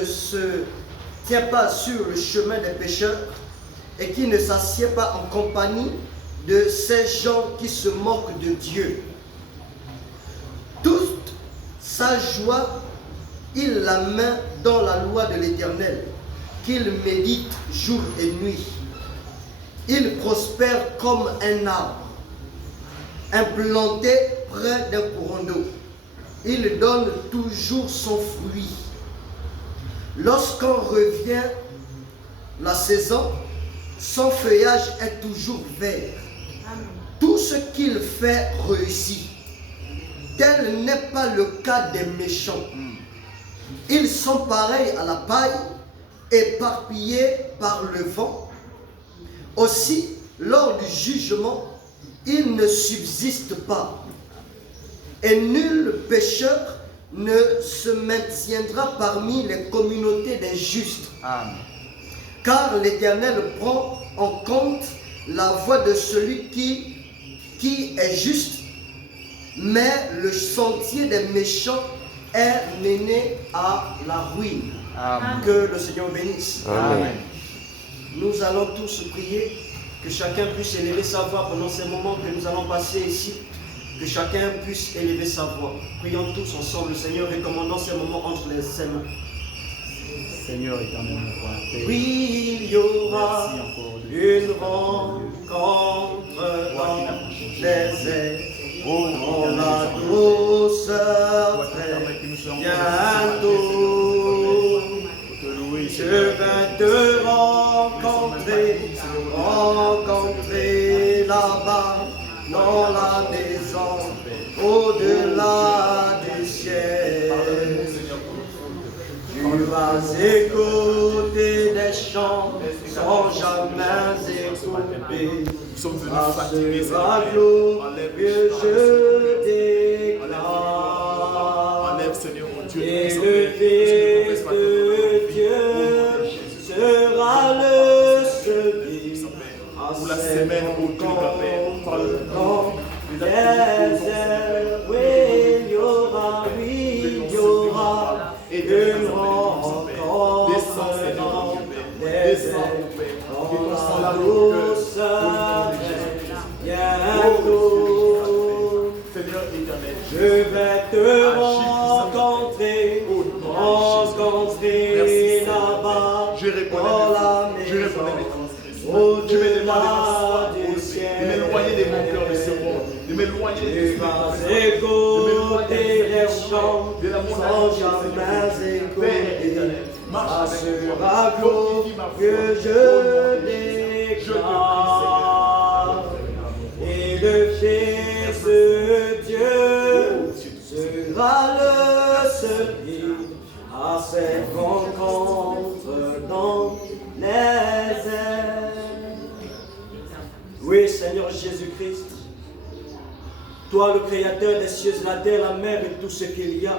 ne se tient pas sur le chemin des pécheurs et qui ne s'assied pas en compagnie de ces gens qui se moquent de Dieu. Toute sa joie, il la met dans la loi de l'Éternel, qu'il médite jour et nuit. Il prospère comme un arbre, implanté près d'un courant d'eau. Il donne toujours son fruit. Lorsqu'on revient la saison, son feuillage est toujours vert. Tout ce qu'il fait réussit. Tel n'est pas le cas des méchants. Ils sont pareils à la paille, éparpillés par le vent. Aussi, lors du jugement, ils ne subsistent pas. Et nul pécheur ne se maintiendra parmi les communautés des justes. Amen. Car l'Éternel prend en compte la voie de celui qui est juste, mais le sentier des méchants est mené à la ruine. Amen. Que le Seigneur bénisse. Amen. Nous allons tous prier, que chacun puisse élever sa voix pendant ces moments que nous allons passer ici, que chacun puisse élever sa voix. Prions tous ensemble le Seigneur, recommandant ces moments entre ses mains. Seigneur éternel, Oui, il y aura une rencontre dans les airs, dans la douceur très bientôt. Je vais te rencontrer là-bas, dans la maison, au-delà du ciel. Tu vas écouter des chants sans jamais écouter. Nous sommes venus À fatigués, ce radeau que je déclare. Enlève, Seigneur mon Dieu, Et le Fils de Dieu sera le seul pour la semaine où tu nous rappelles par le temps. Oui, il y aura une rencontre dans les airs, dans la douceur bientôt. Seigneur éternel, Je vais te rencontrer là-bas, je répondais dans la je répondais maison, je vais demander au-delà du de ciel. m'éloigner de mon cœur de ce monde, de m'éloigner Tu vas écouter les chants sans jamais écouter. À ce radeau que je déclare. Et le Fils de Dieu sera le seul guide à cette rencontre dans les airs. Oui, Seigneur Jésus-Christ, toi le créateur des cieux et la terre, la mer et tout ce qu'il y a,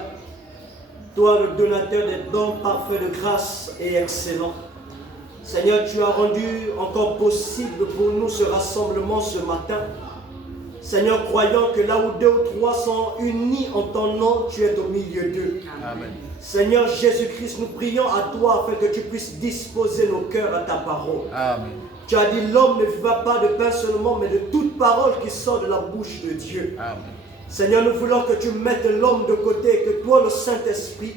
toi le donateur des dons parfaits de grâce et excellents. Seigneur, tu as rendu encore possible pour nous ce rassemblement ce matin. Seigneur, croyant que là où 2 ou 3 sont unis en ton nom, tu es au milieu d'eux. Amen. Seigneur Jésus-Christ, nous prions à toi afin que tu puisses disposer nos cœurs à ta parole. Amen. Tu as dit l'homme ne vivra pas de pain seulement, mais de toute parole qui sort de la bouche de Dieu. Amen. Seigneur, nous voulons que tu mettes l'homme de côté et que toi, le Saint-Esprit,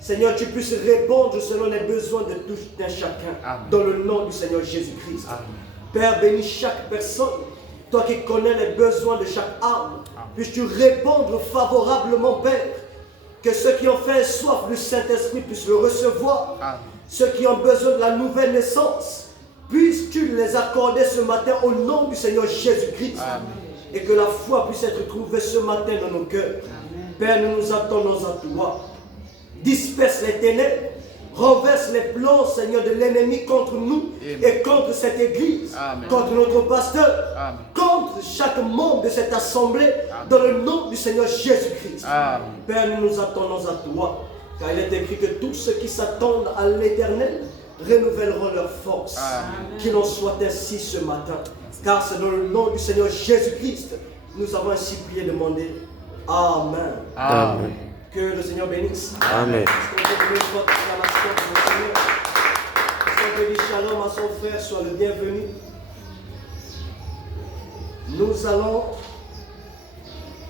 Seigneur, tu puisses répondre selon les besoins de tout un chacun. Amen. Dans le nom du Seigneur Jésus-Christ. Amen. Père, bénis chaque personne. Toi qui connais les besoins de chaque âme, puisses-tu répondre favorablement, Père. Que ceux qui ont faim et soif du Saint-Esprit puissent le recevoir. Amen. Ceux qui ont besoin de la nouvelle naissance, puisses-tu les accorder ce matin au nom du Seigneur Jésus-Christ. Amen. Et que la foi puisse être trouvée ce matin dans nos cœurs. Père, nous nous attendons à toi. Disperse les ténèbres. Renverse les plans, Seigneur, de l'ennemi contre nous. Amen. Et contre cette église. Amen. Contre notre pasteur. Amen. Contre chaque membre de cette assemblée. Dans le nom du Seigneur Jésus-Christ. Amen. Père, nous nous attendons à toi. Car il est écrit que tous ceux qui s'attendent à l'Éternel renouvelleront leur force. Amen. Qu'il en soit ainsi ce matin. Car c'est dans le nom du Seigneur Jésus-Christ nous avons ainsi prié et demandé. Amen. Amen. Que le Seigneur bénisse. Amen. Est-ce qu'on peut donner une forte acclamation? frères soient le bienvenu. Nous allons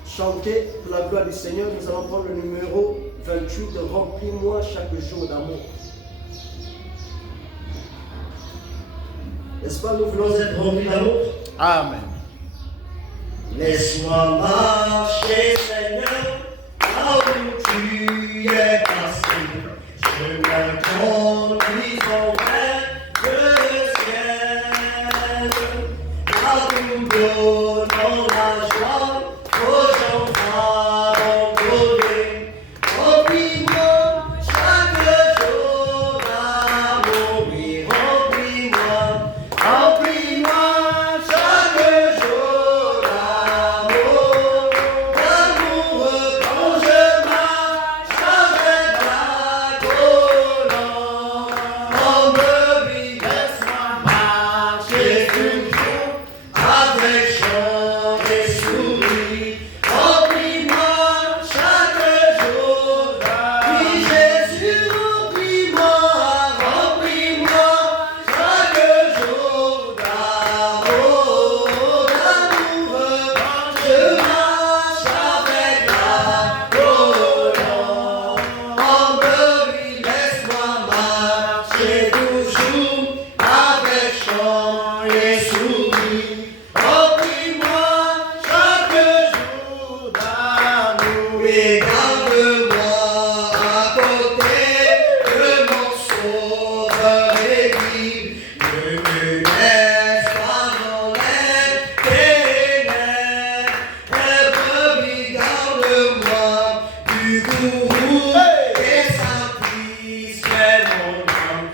chanter pour la gloire du Seigneur. Nous allons prendre le numéro 28 de Remplis-moi chaque jour d'amour. N'est-ce pas, nous voulons être remplis d'amour? Amen. Laisse-moi marcher, Seigneur, là où tu es passé. Je me conduis envers le ciel. Là où nous donnons la joie aux gens abandonnés. Remplis-moi chaque jour d'amour, oui, remplis-moi, remplis-moi chaque jour d'amour, d'amour quand je marche avec la colonne. En me vie, laisse-moi marcher toujours avec chant et sourire. Remplis-moi chaque jour d'amour. Oui, Jésus, remplis-moi, remplis-moi chaque jour d'amour, d'amour quand je marche avec la colonne. En me vie, laisse-moi marcher toujours avec chant et sourire. Remplis-moi chaque jour d'amour et garde-moi à côté de mon sauveur et guide. Ne me laisse pas dans les ténèbres. Brebis, garde-moi du gourou et satisfais mon âme.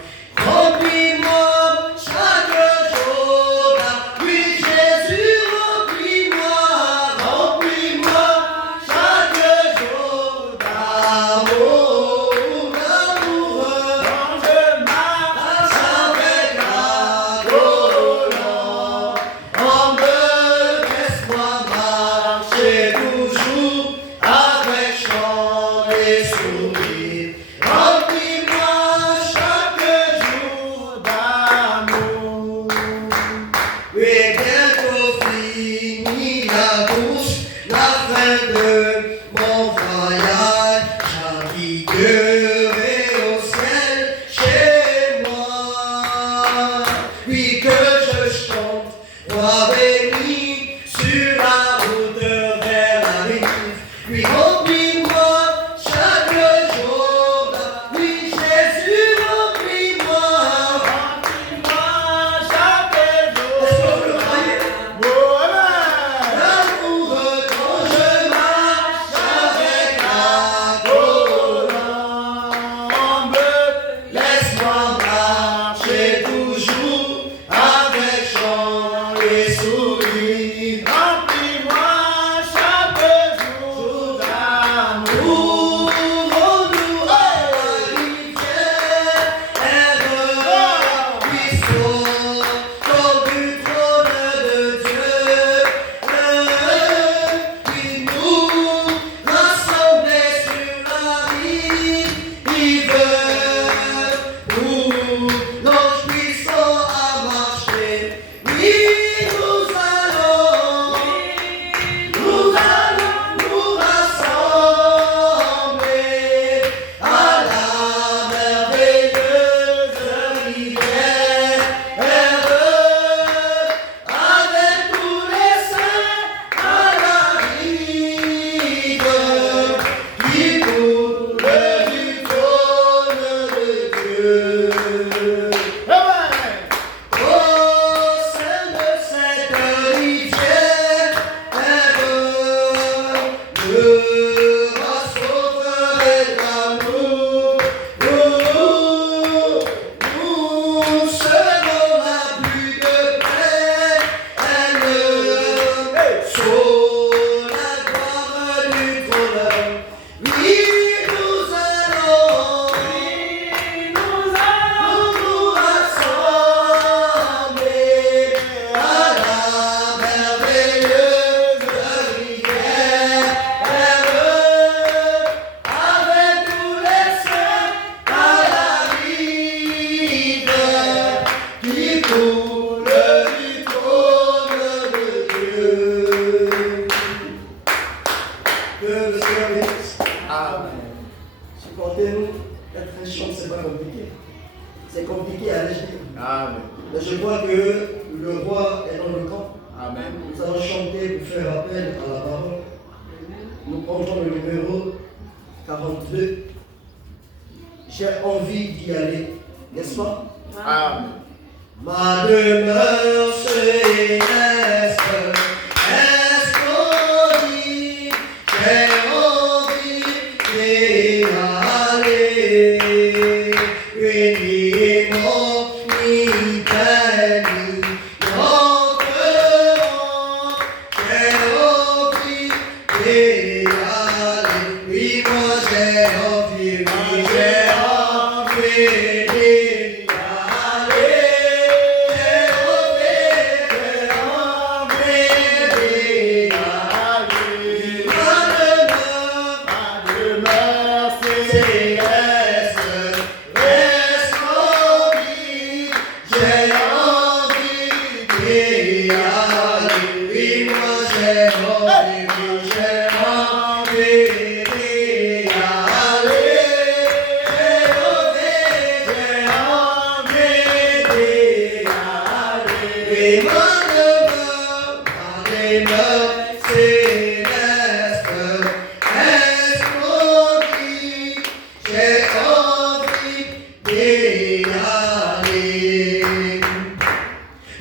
Remplis-moi chaque jour d'amour. Oui, Jésus, remplis-moi, remplis-moi chaque jour d'amour, d'amour quand je marche avec la colonne. En me laisse-moi marcher toujours avec chant et sourire. Remplis-moi chaque jour d'amour. Et bientôt fini la course, la fin de mon voyage. J'habiterai au ciel chez moi. Oui, que je chante, roi béni, sur la route vers la rive. Oui, remplis-moi chaque jour d'amour. Oui, Jésus, remplis-moi, remplis-moi chaque jour. Est-ce que vous le croyez? L'amour quand je marche avec la colonne. Laisse-moi marcher toujours avec chant et sourire. Remplis-moi chaque jour d'amour. Oh, nous à la rivière, ruisseau comme du trône de Dieu. Puis nous rassembler sur la rive, où l'ange puissant a marché. Oui, nous allons nous rassembler à la merveilleuse rivière, avec tous les saints à la rive qui coule du trône de Dieu. Au sein de cette rivière, le roi sauveur est d'amour. Nous serons là plus de près, sur la gloire du trône. Oui, nous allons c'est pas compliqué. C'est compliqué à légère. Amen. Mais je crois que le roi est dans le camp. Amen. Nous allons chanter pour faire appel à la parole. Nous prendrons le numéro 42. J'ai envie d'y aller, n'est-ce pas? Amen. Ma demeure céleste est splendide, j'ai envie d'y aller. Bénis mon Italie, lentement, j'ai envie d'y aller. Oui, moi j'ai envie, oui, j'ai envie d'y aller.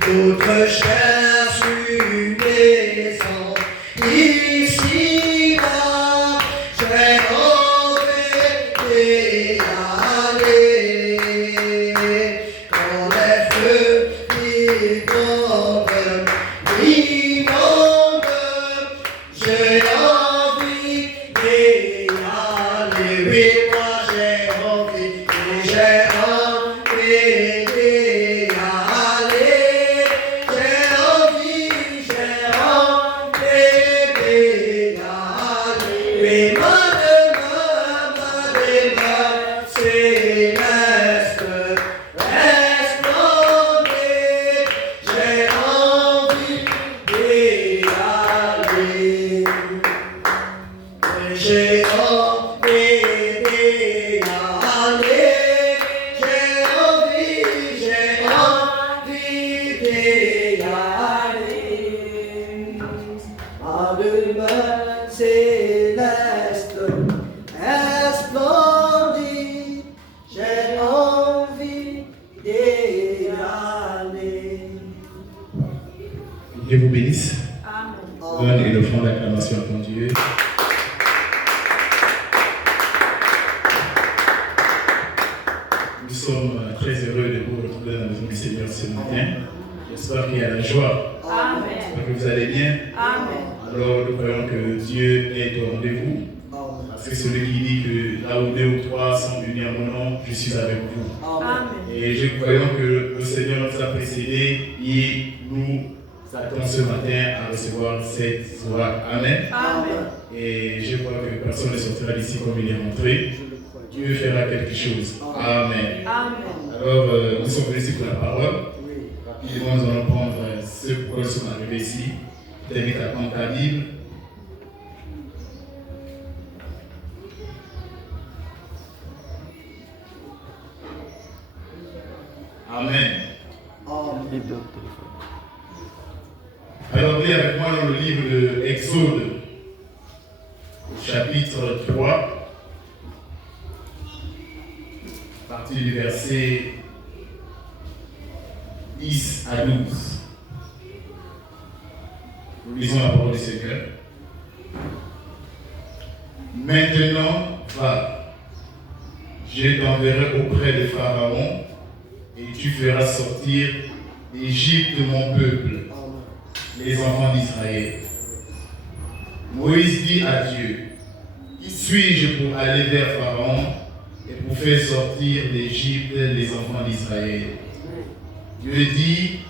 D'autres cherchent une maison ici-bas, j'ai envie d'y aller. Quand les feux inondent, j'ai envie d'y aller. Oui, moi j'ai envie, j'ai envie d'y aller. J'ai envie d'y aller, j'ai envie d'y aller. Ma demeure céleste est splendide, j'ai envie d'y aller. Dieu vous bénisse. Amen. Donne et le fond d'acclamation à ton Dieu. Nous sommes très heureux de vous retrouver dans la maison du Seigneur ce matin. J'espère qu'il y a la joie. Amen. J'espère que vous allez bien. Amen. Alors nous croyons que Dieu est au rendez-vous. Parce que celui qui dit que là où 2 ou 3 sont unis à mon nom, je suis avec vous. Amen. Et je croyons que le Seigneur nous a précédés et nous attendons ce matin à recevoir cette joie. Amen. Amen. Et je crois que personne ne sortira d'ici comme il est rentré. Dieu fera quelque chose. Amen. Amen. Alors, nous sommes venus ici pour la parole. Rapidement, nous allons prendre ce pourquoi nous sommes arrivés ici. Je t'invite à prendre ta Bible. Amen. Alors, lisez avec moi dans le livre de Exode, chapitre 3, à partir du verset 10 à 12. Nous lisons la parole du Seigneur. Maintenant, va, je t'enverrai auprès de Pharaon et tu feras sortir d'Égypte mon peuple, les enfants d'Israël. Moïse dit à Dieu, qui suis-je pour aller vers Pharaon et pour faire sortir d'Égypte les enfants d'Israël? Dieu dit,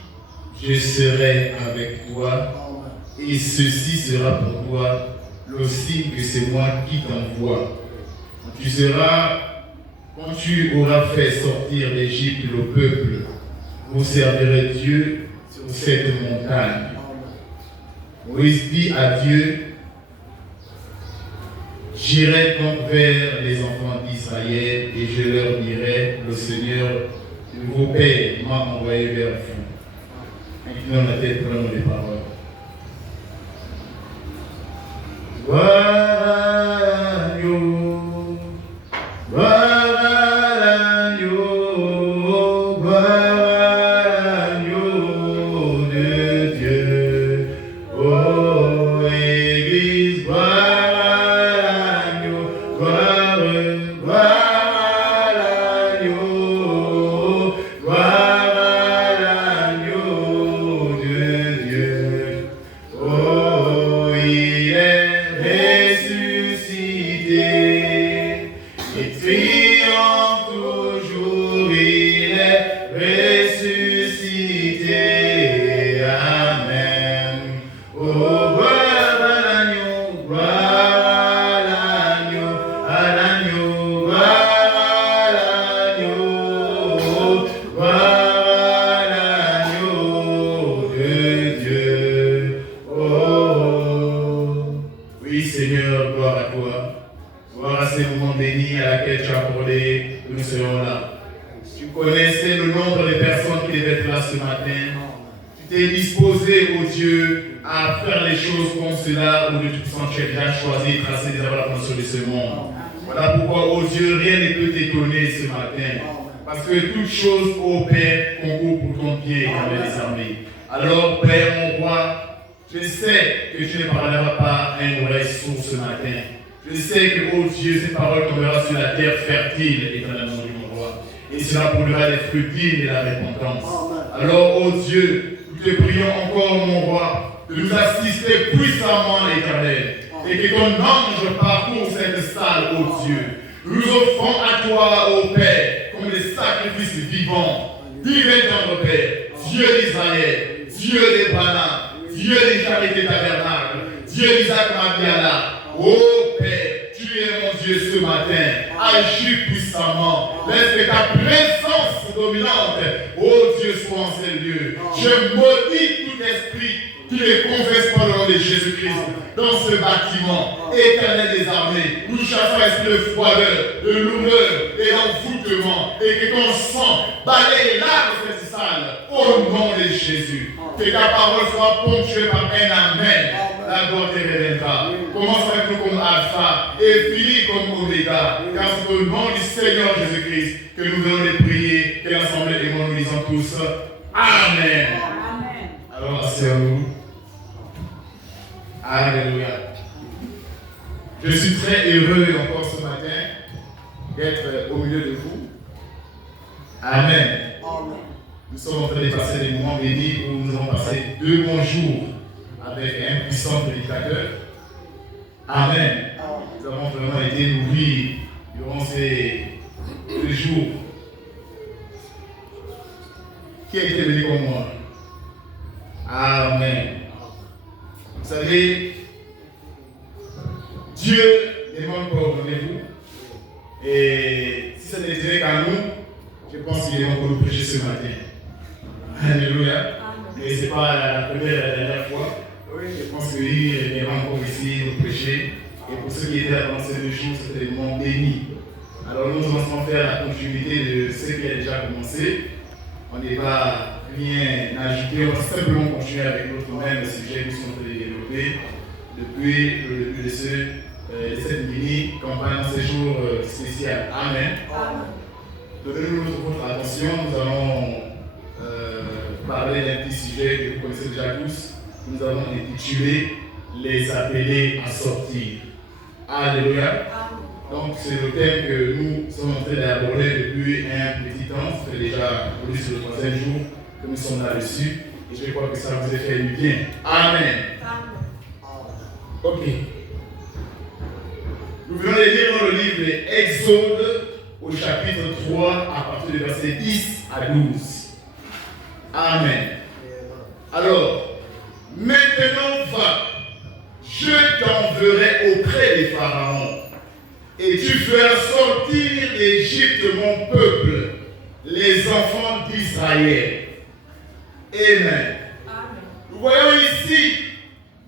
je serai avec toi et ceci sera pour toi le signe que c'est moi qui t'envoie. Quand tu auras fait sortir d'Égypte le peuple, vous servirez Dieu sur cette montagne. Moïse dit à Dieu, J'irai donc vers les enfants d'Israël et je leur dirai, le Seigneur de vos pères m'a envoyé vers vous. Inclinons la tête, prenons les paroles.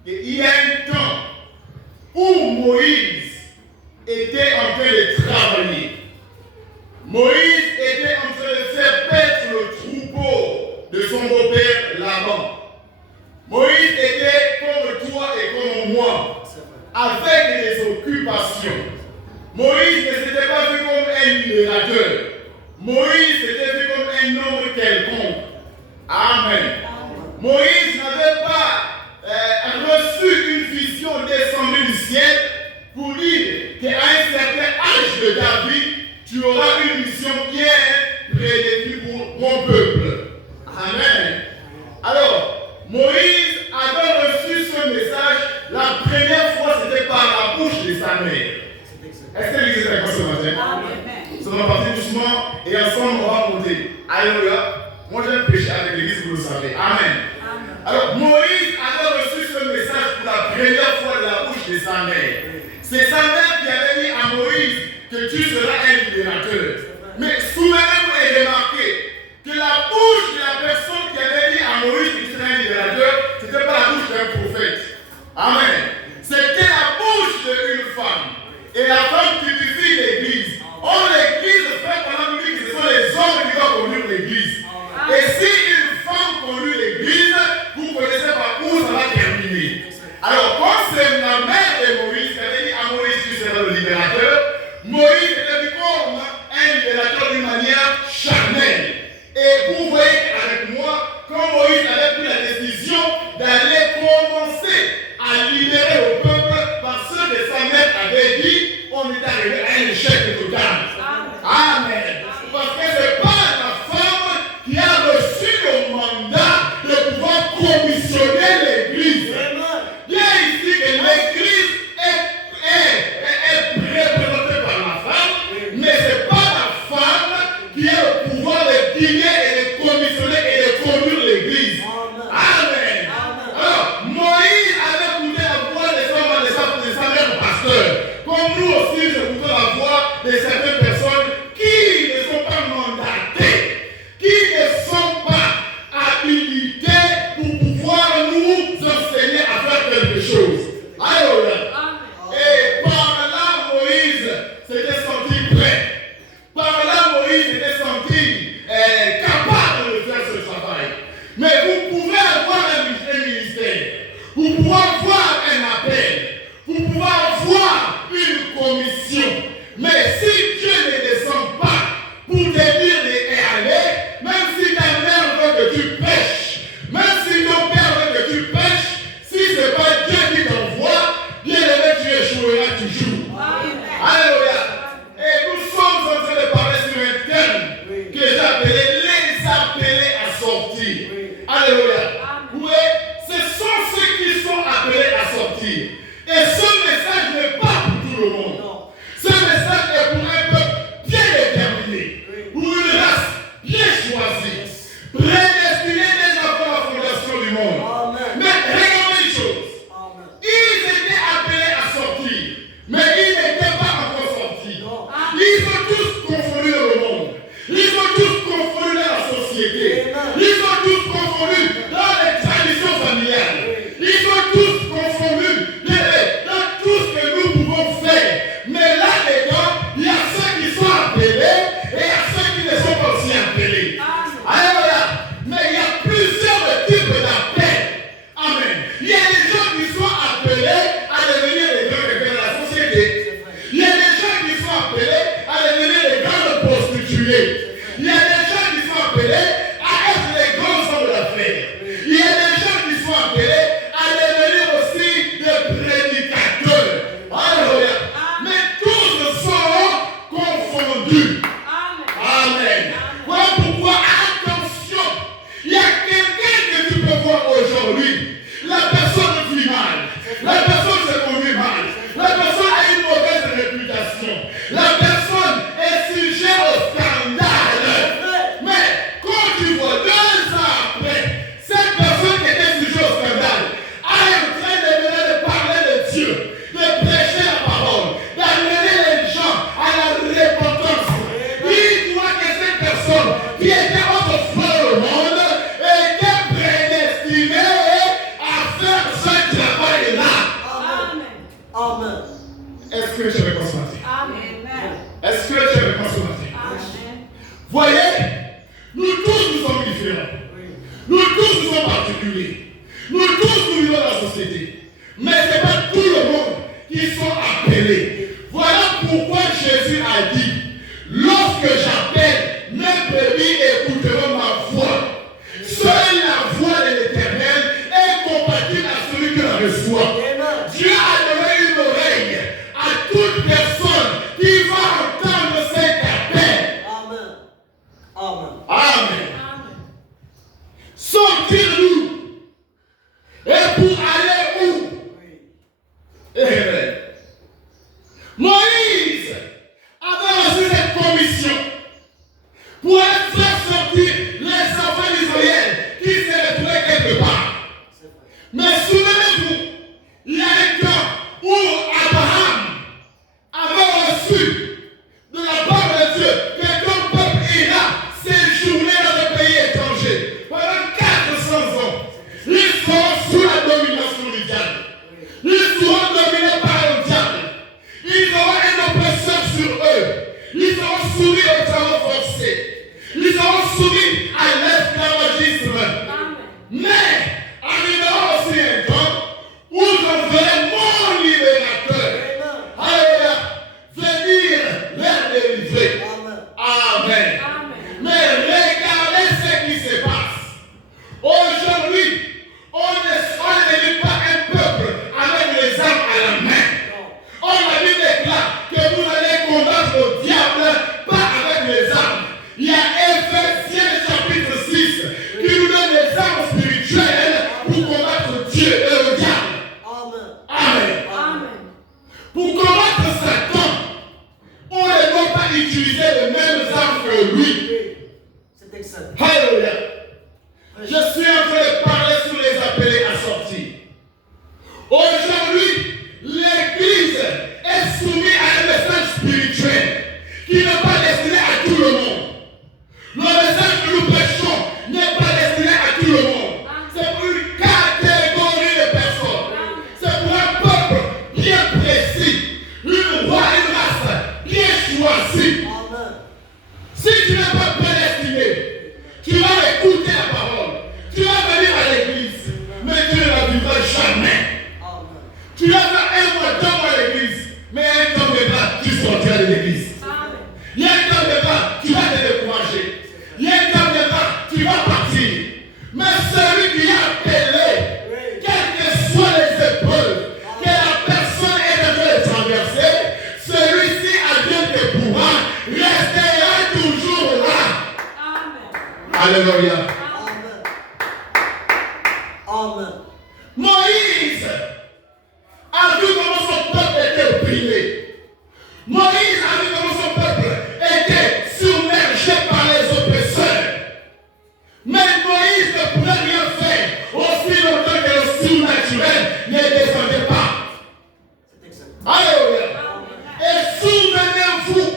Il y a un temps où Moïse Moïse était vu comme un homme quelconque. Amen. Moïse n'avait pas reçu une vision descendue du ciel pour dire qu'à un certain âge de David, tu auras une mission bien prédéfinie pour mon peuple. Amen. Alors, Moïse avait reçu ce message la première fois, c'était par la bouche de sa mère. Est-ce que l'église est d'accord ce matin? Amen. Ça va partir doucement et ensemble on va monter. Alléluia. Moi j'ai péché avec l'église, vous le savez. Amen. Amen. Alors, Moïse avait reçu ce message pour la première fois de la bouche de sa mère. C'est sa mère qui avait dit à Moïse que tu seras un libérateur. Mais souvenez-vous et remarquez que la bouche de la personne qui avait dit à Moïse que tu seras un libérateur, ce n'était pas la bouche d'un prophète. Amen. C'était la bouche d'une femme. Et la femme typifie l'église. Or, l'église fait pendant que ce sont les hommes qui doivent conduire l'église. Et si une femme conduit l'église, vous connaissez par où ça va terminer. Alors, quand c'est la mère de Moïse qui avait dit à Moïse tu seras le libérateur, Moïse était vu comme un libérateur d'une manière charnelle. Et vous voyez avec moi, quand Moïse avait pris la décision d'aller commencer à libérer le peuple parce que sa mère avait dit, on est arrivé à un échec total. Amen. Parce que ce n'est pas la femme qui a reçu le mandat de pouvoir commissionner l'église. Bien ici que l'église est représentée par la femme, mais ce n'est pas la femme qui a le pouvoir de guider et de commissionner et de conduire l'église. Amen. Alors, Moïse avait écouté la voix de sa mère pasteur. Comme nous aussi, nous écoutons la voix de certaines personnes qui ne sont pas mandatées, qui ne sont pas habilitées pour pouvoir nous enseigner à faire quelque chose. Alléluia. Et par là, Moïse s'était senti prêt. Par là, Moïse s'était senti capable de faire ce travail. Mais vous pouvez avoir un ministère, vous pouvez avoir un appel, vous pouvez avoir une commission. Mais si Dieu ne descend pas pour te dire d'aller, même si ta mère veut que tu pêches, même si ton père veut que tu pêches, si ce n'est pas Dieu qui t'envoie, bien aimé, tu échoueras toujours. Alléluia. Et nous sommes en train de parler sur un thème que j'ai appelé les appelés à sortir. Alléluia. Oui, ce sont ceux qui sont appelés à sortir. Et ce message n'est pas pour tout le monde. Ce message est pour un peuple bien déterminé, pour une race bien choisie, prédestinée déjà pour la fondation du monde. Mais regardez une chose. Ils étaient appelés à sortir, mais ils n'étaient pas encore sortis. Ils sont tous confondus dans le monde. Ils sont tous confondus dans la société. Ils sont tous confondus dans les traditions familiales. Ils sont tous confondus dans tout ce que nous pouvons faire. Mais là-dedans, il y a ceux qui sont appelés et il y a ceux qui ne sont pas aussi appelés. Alléluia. Mais il y a plusieurs types d'appels. Amen. Il y a des gens qui sont appelés à devenir les grands de la société. Il y a des gens qui sont appelés à devenir les grands prostituées. Il y a des gens qui sont appelés à être les grands hommes d'affaires. Il y a des gens qui sont appelés à devenir aussi des prédicateurs. Alléluia. Mais tous sont confondus. Amen. Voilà pourquoi, attention, il y a quelqu'un que tu peux voir aujourd'hui. La personne vit mal. La personne se conduit mal. La personne a une mauvaise réputation. La personne est sujet au scandale. Mais quand tu vois 2 ans après, cette personne qui était sujet au scandale est en train de venir de parler de Dieu, de prêcher la parole, d'amener les gens à la repentance. Dis-toi que cette personne qui était autrefois dans le monde était prédestinée à faire ce travail-là. Amen. Est-ce que je vais consommer? Est-ce que je vais consommer? Voyez, nous tous nous sommes différents. Nous tous nous sommes particuliers. Nous tous nous vivons dans la société. Mais ce n'est pas tout le monde qui sont appelés. Voilà pourquoi Jésus a dit, lorsque j'appelle mes Amen. Sortir-nous. Et pour aller où? Amen. Moïse avait reçu cette commission pour aller faire sortir les enfants d'Israël qui se retrouvaient quelque part. Mais souvenez-vous, il y a un temps où Abraham avait reçu de la part de Dieu que ton peuple ira séjourner dans le pays étranger pendant 400 ans. Ils seront sous la domination du diable. Ils seront dominés par le diable. Ils auront un oppresseur sur eux. Ils seront soumis aux travaux forcés. Ils seront soumis à l'esclavagisme. Mais arrivera aussi un temps où je verrai mon libérateur. Alléluia. Venir les délivrer. Amen. Mais regardez ce qui se passe. Aujourd'hui, on ne délivre pas un peuple avec les armes à la main. On a dit déclare que vous allez combattre le diable pas avec les armes. Il y a Ephésiens chapitre 6 qui nous donne les armes spirituelles pour combattre Dieu et le diable. Amen. Pour combattre Satan, on ne doit pas utiliser les mêmes armes que lui. C'est excellent. Alléluia. Je suis en train de parler sur les appelés à sortir. Aujourd'hui, l'Église est soumise à un message spirituel qui n'est pas destiné à tout le monde. Le message que nous prêchons n'est pas destiné à tout le monde. C'est pour une catégorie de personnes. C'est pour un peuple bien précis, une race bien choisie. Si tu n'es pas prédestiné, tu vas écouter la parole. Tu vas venir à l'église, mais tu ne la vivras jamais. Tu vas faire un mois, 2 mois à l'église, mais un temps de bas, tu sortiras de l'église. Il y a un temps de bas, tu vas te décourager. Il y a un temps de bas, tu vas partir. Mais celui qui a appelé, quelles que soient les épreuves, que la personne est en train de traverser, celui-ci a bien que pourra, restera toujours là. Alléluia. Moïse a vu comment son peuple était opprimé. Moïse a vu comment son peuple était submergé par les oppresseurs. Mais Moïse ne pouvait rien faire aussi longtemps que le surnaturel ne descendait pas. Alléluia. Et souvenez-vous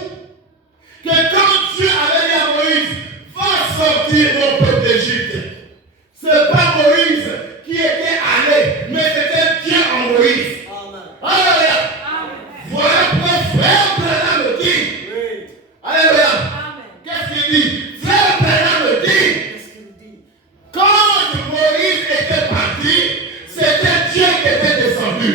que quand Dieu avait dit à Moïse, va sortir mon peuple d'Égypte, ce n'est pas Moïse qui était allé, mais c'était Dieu en Moïse. Alléluia. Voilà pourquoi frère Branham me dit. Alléluia. Qu'est-ce qu'il dit? Frère Branham me dit. Quand Moïse était parti, c'était Dieu qui était descendu.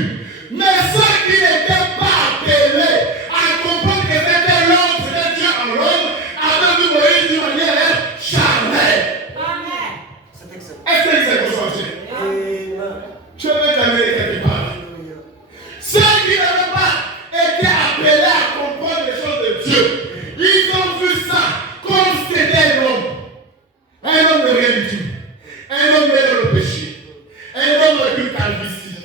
Mais ceux qui n'étaient pas appelés à comprendre que c'était l'homme, c'était Dieu en l'homme, avaient vu Moïse d'une manière charnelle. Est-ce que c'est consenti? Je vais t'amener quelque part. Ceux qui n'avaient pas été appelés à comprendre les choses de Dieu, ils ont vu ça comme c'était un homme. Un homme de rien du tout. Un homme né dans le péché. Un homme avec une calvitie.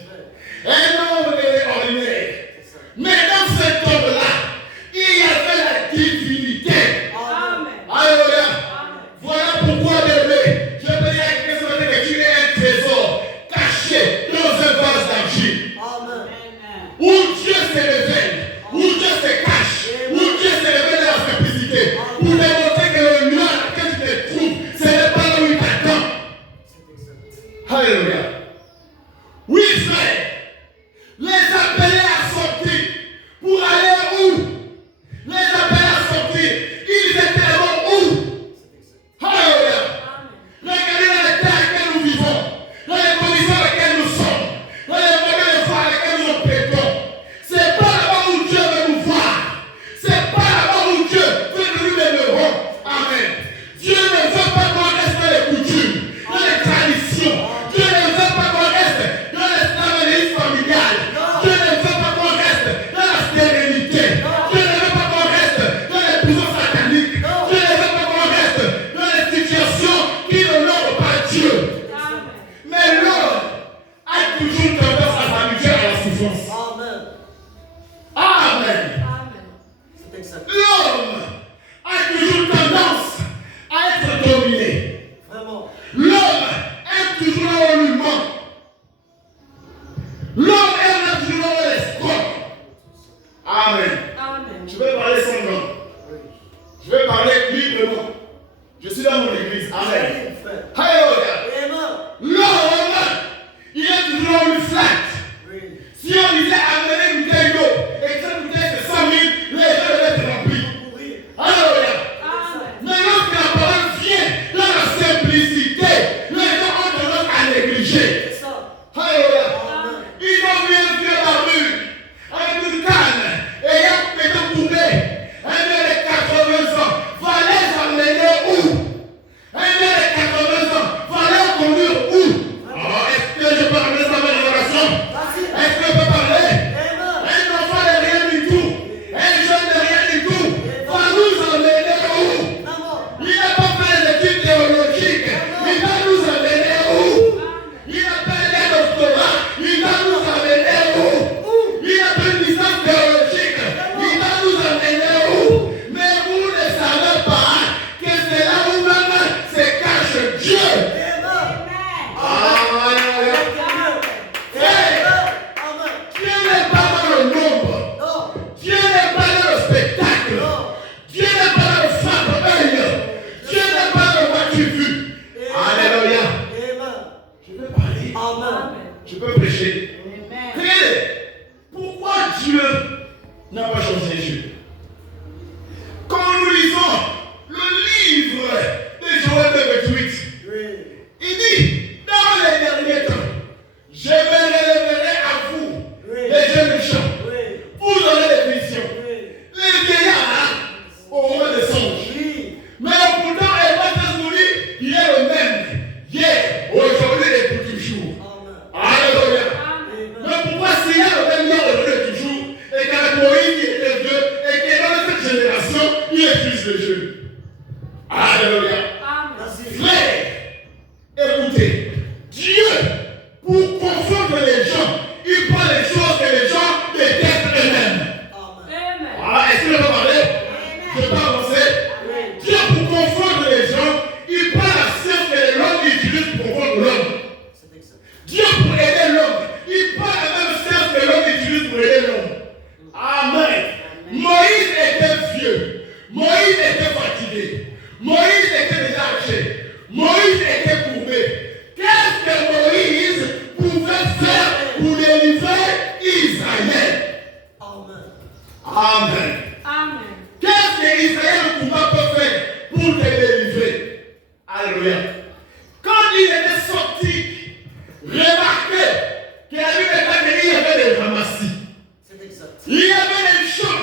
Un homme ordinaire. Mais dans cet homme-là, il y avait la divinité. Alléluia. Voilà pourquoi, bébé, je peux dire à quelqu'un que tu es un trésor caché dans un vase d'argile. Où Dieu se révèle, où Dieu se cache, où Dieu se révèle dans la simplicité, pour démontrer que le lieu dans lequel tu te trouves, ce n'est pas là où il t'attend. Alléluia. Oui, frère, les appeler à sortir pour aller où? Les appeler à sortir, ils étaient là où? Alléluia. Regardez dans les terres dans lesquelles nous vivons, dans les conditions dans lesquelles nous sommes, dans les moyens de voir dans lesquels nous opérons. C'est pas là-bas où Dieu veut nous voir. C'est pas là-bas où Dieu veut que nous demeurons. Amen. Dieu ne veut pas qu'on reste dans les coutumes, dans les traditions. Dieu ne veut pas qu'on reste dans l'esclavagisme familial. Dieu ne veut pas qu'on reste dans la stérilité. Dieu ne veut pas qu'on reste dans les prisons sataniques. Dieu ne veut pas qu'on reste dans les situations Je suis dans mon église. Amen. J'arrive, frère. Alléluia. Amen. L'homme, il est toujours une flat. Oui. Si on disait amener une bouteille d'eau et que cette bouteille c'est 100 000, les gens devaient être remplis. Courir. Alléluia. Amen. Mais lorsque la parole vient dans la simplicité, les gens ont tendance à négliger. C'est ça. Alléluia. Amen. Ils ont vu un vieux barbu avec une canne ayant été coupé. Un vieux de 80 ans va les emmener où? Un vieux de 80 ans va les conduire où? Oh, est-ce que je peux ramener ça à ma génération? Vas-y. Est-ce que je peux parler? Amen. Un enfant de rien du tout, un jeune de rien du tout, va nous emmener où? Maman. Il n'a pas fait des études théologiques, il va nous emmener où? Il n'a pas des doctorats, il va nous emmener où? Il n'a pas une licence théologique, il va nous emmener où? Mais vous ne savez pas que c'est là où même se cache Dieu. Amen. Dieu n'est pas dans le nombre, Non. Dieu n'est pas dans le spectacle, Dieu n'est pas dans le fameux œil, Dieu n'est pas dans le vois-tu-vu. Alléluia. Amen. Je veux parler, Amen. je peux prêcher. Amen. Regardez, pourquoi Dieu n'a pas changé Dieu? Quand nous lisons le livre de Joël 28, Oui. il dit, dans les derniers temps, je me révélerai à vous, les jeunes gens, Oui. vous aurez des visions. Oui. Les vieillards auront des songes. Oui. Mais pourtant, Emmanuel nous dit, il est le même, hier, aujourd'hui et pour toujours. Amen. Alléluia. Amen. Mais pourquoi s'il y a le même hier, aujourd'hui et toujours, et qu'avec Moïse il était vieux, et que dans cette génération, il est fils de Dieu? Alléluia. Amen. Vas-y. Frère, écoutez, Dieu, pour confondre les gens, il prend les choses que les gens détestent eux-mêmes. Amen. Amen. Ah, est-ce que je peux parler? Je peux avancer? Oui. Dieu, pour confondre les gens, il prend la science que l'homme utilise pour confondre l'homme. C'est exact. Dieu, pour aider l'homme, il prend la même science que l'homme utilise pour aider l'homme. Amen. Moïse était vieux. Moïse était fatigué. Moïse était déjà haché. Moïse était courbé. Qu'est-ce que Moïse pouvait faire pour délivrer Israël? Amen. Amen. Amen. Qu'est-ce que Israël ne pouvait pas faire pour te délivrer? Alléluia. Quand il était sorti, remarquez qu'il y avait des ramassis. C'est exact. Il y avait des gens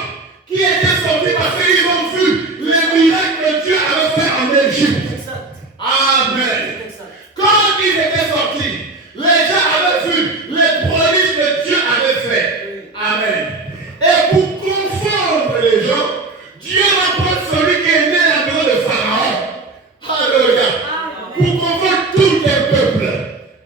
qui étaient sortis parce qu'ils ont vu les miracles que Dieu avait fait en Égypte. C'est exact. Amen. C'est exact. Quand ils étaient sortis, les gens avaient vu les prodiges que Dieu avait fait. Amen. Et pour confondre les gens, Dieu va prendre celui qui est né dans la maison de Pharaon. Alléluia. Pour confondre tous les peuples.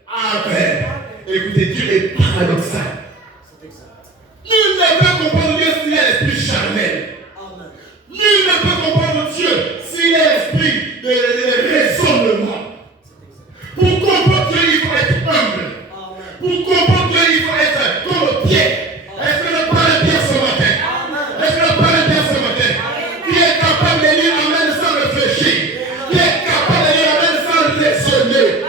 Amen. Écoutez, Dieu est paradoxal. C'est exact. Nul ne peut comprendre Dieu s'il est l'esprit charnel. Amen. Nul ne peut comprendre Dieu s'il est l'esprit de raisonnement. C'est exact. Pour comprendre Dieu, il faut être humble. Amen. Pour comprendre Dieu, il faut être comme Pierre. Est-ce que je parle de Pierre ce matin? Est-ce que je parle de Pierre ce matin? Qui est capable de lire Amen sans réfléchir? Qui est capable de lire Amen sans raisonner?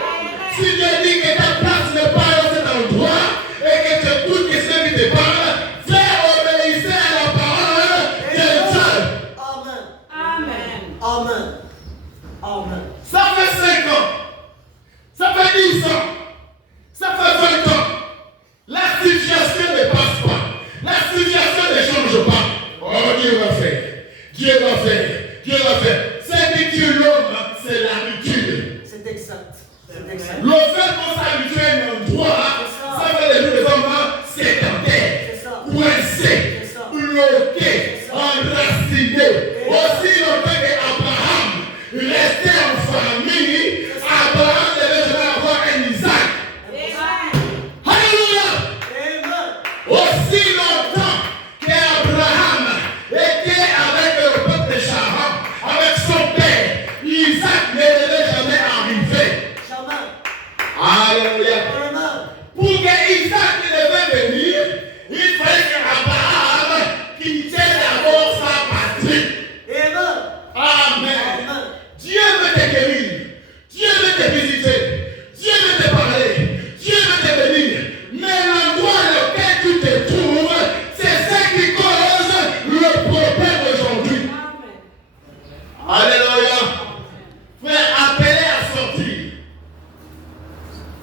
Si Dieu dit que ta place n'est pas dans cet endroit et que tu écoutes quelqu'un qui te parle, fais obéir à la parole de Dieu. Amen. Amen. Amen. Amen. Ça fait 5 ans, ça fait 10 ans, ça fait 20 ans. La situation ne passe pas. La situation ne change pas. Oh, Dieu va faire. Dieu va faire. Dieu va faire. C'est que Dieu l'homme, c'est l'habitude. C'est exact. C'est exact. Le fait qu'on s'habitue à un endroit, ça fait de nous des hommes sédentaires, C'est ça. coincés, C'est ça. bloqués, enracinés. Aussi longtemps qu'Abraham restait en famille, Abraham devait jamais avoir un Isaac. Amen. Alléluia! Amen. Aussi longtemps qu'Abraham était avec le peuple de Charan, avec son père, Isaac ne devait jamais arriver. Jamais. Alléluia! Amen. Pour que Isaac veut te guérir. Dieu veut te visiter. Dieu veut te parler. Dieu veut te bénir. Mais l'endroit dans lequel tu te trouves, c'est ce qui cause le problème aujourd'hui. Alléluia. Frère, appelé à sortir.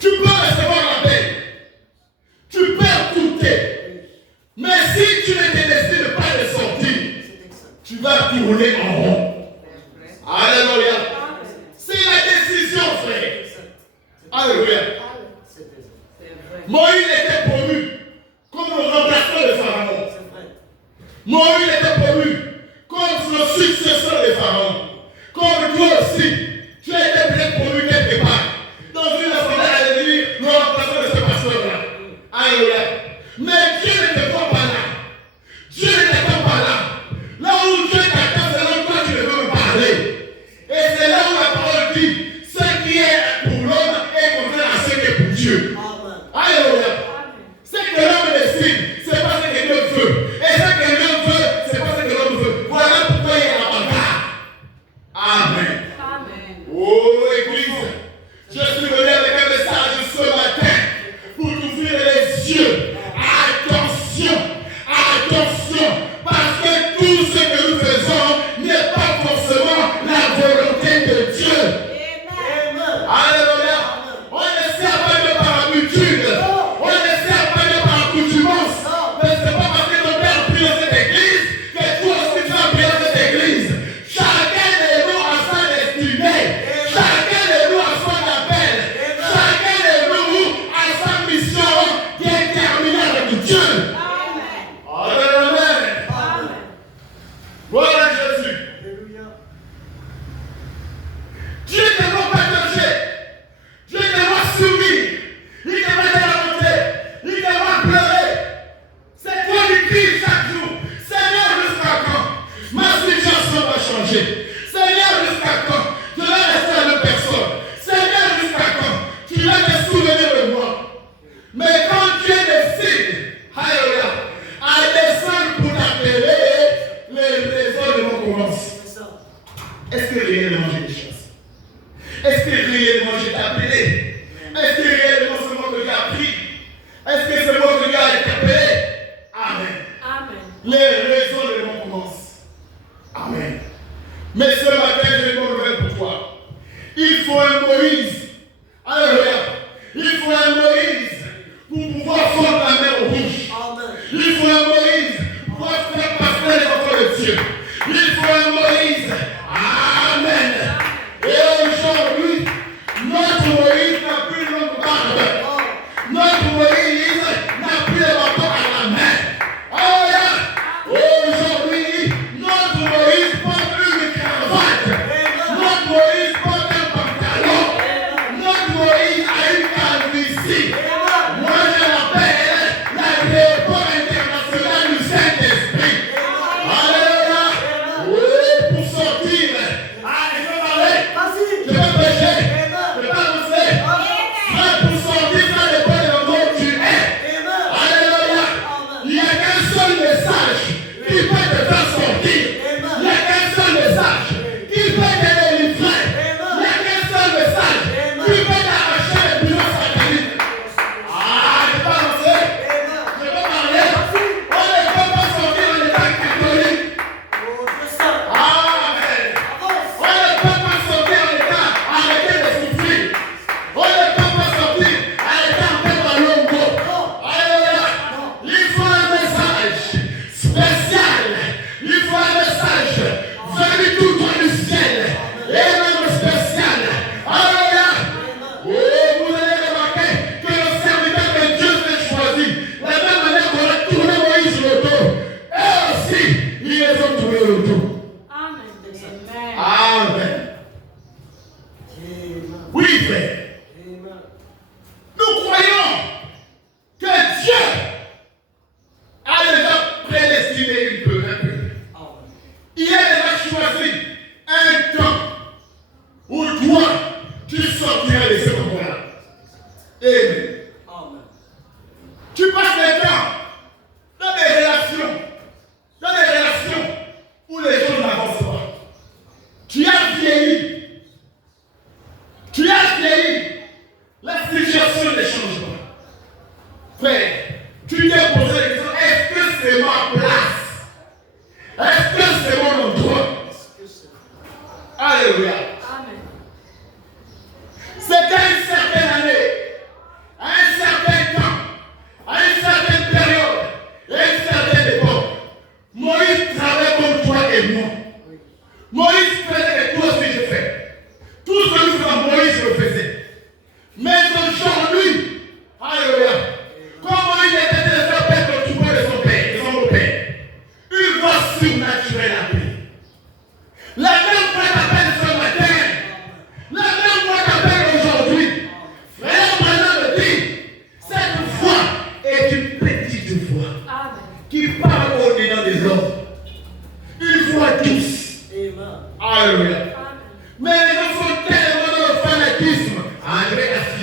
Tu peux recevoir la paix. Tu peux écouter. Mais si tu ne te décides pas de sortir, tu vas tourner en rond. Alléluia. C'est la décision, frère. Alléluia. Moïse était promu comme le remplaçant de Pharaon. Moïse était promu comme le successeur de Pharaon. Comme toi aussi, tu as été peut-être promu quelque part. Dans une assemblée, elle a dit le remplaçant de ce pasteur-là. Alléluia. Mais Dieu ne te prend pas là. Dieu ne t'attend pas là. Là où Dieu t'attend, c'est là où toi tu ne veux me parler. Et c'est là où la parole dit, ce qui est pour l'homme est contraire à ce qui est pour Dieu. Alléluia. Ce que l'homme décide, c'est pas ce que Dieu veut. Et ce que Dieu veut, c'est pas ce que l'homme veut. Voilà pourquoi il y a la bagarre. Amen. Oh, Église, je suis venu avec un message ce matin pour t'ouvrir les yeux. Attention, attention, parce que tout ce que nous faisons n'est pas forcément la volonté de Dieu. Alléluia. On ne sert pas Dieu par habitude. On ne sert pas Dieu par accoutumance. Mais ce n'est pas parce que ton père prie dans cette église que toi aussi tu vas prier dans cette église. Chacun de nous a sa destinée. Chacun de nous a son appel. Chacun de nous a sa mission déterminée avec Dieu. Amen. Voilà Jésus. Dieu ne va pas toucher. Dieu ne va subir. Il ne va te raconter. Il ne va pleurer. C'est toi qui cries chaque jour. Seigneur, jusqu'à quand? Ma situation va changer. Seigneur, jusqu'à quand? Je vais rester à une personne. Seigneur, jusqu'à quand? Tu vas te souvenir de moi. Mais quand Dieu décide, alléluia, à descendre pour t'appeler, les raisons commencent. Est-ce que réellement j'ai des chances? Est-ce que réellement j'ai été appelé? Est-ce que réellement c'est moi que Dieu a pris? Est-ce que c'est moi que Dieu a été appelé? Amen. Les raisons de mon commencent. Amen. Mais ce matin, j'ai une bonne nouvelle pour toi. Il faut un Moïse. Alléluia. Il faut un Moïse pour pouvoir fondre la mer rouge. Il faut un Moïse pour pouvoir faire passer les enfants de Dieu. Il faut un Moïse. Amen. Et aujourd'hui, notre Moïse n'a plus de longue barbe. Notre Moïse n'a plus de bâton à la main. Alléluia. Aujourd'hui, notre Moïse porte une cravate. Notre Moïse porte un pantalon. Notre Moïse a une calvitie. Moi, je l'appelle l'aéroport international du Saint-Esprit. Alléluia. Oui, pour sortir. Ah, je vais parler. Je vais prêcher. Je vais annoncer. Mais pour sortir, ça dépend de l'endroit où tu es. Alléluia. Il n'y a qu'un seul message qui peut te faire sortir. Il n'y a qu'un seul message qui peut te délivrer. Il n'y a qu'un seul message qui peut t'arracher les puissances sataniques. Ah, je vais annoncer. Je vais parler. On ne peut pas sortir en état catholique. Amen. On ne peut pas sortir en état arrêté de souffrir. On ne peut pas sortir en état en tête à l'ombre. Alléluia. Il faut un message spécial. Il faut un message venu tout droit du ciel. Et même spécial. Alléluia. Oh, vous allez remarquer que le serviteur que Dieu s'est choisi, de la même manière qu'on a tourné Moïse sur le dos, eux aussi, ils les ont tournés le dos. Amen. Oui, frère. Nous croyons que Dieu a déjà prédestiné un peuple. Il a déjà choisi un temps où toi, tu sortiras de ce moment-là. Amen. Tu passes le temps dans des relations où les choses n'avancent pas. Tu as vieilli.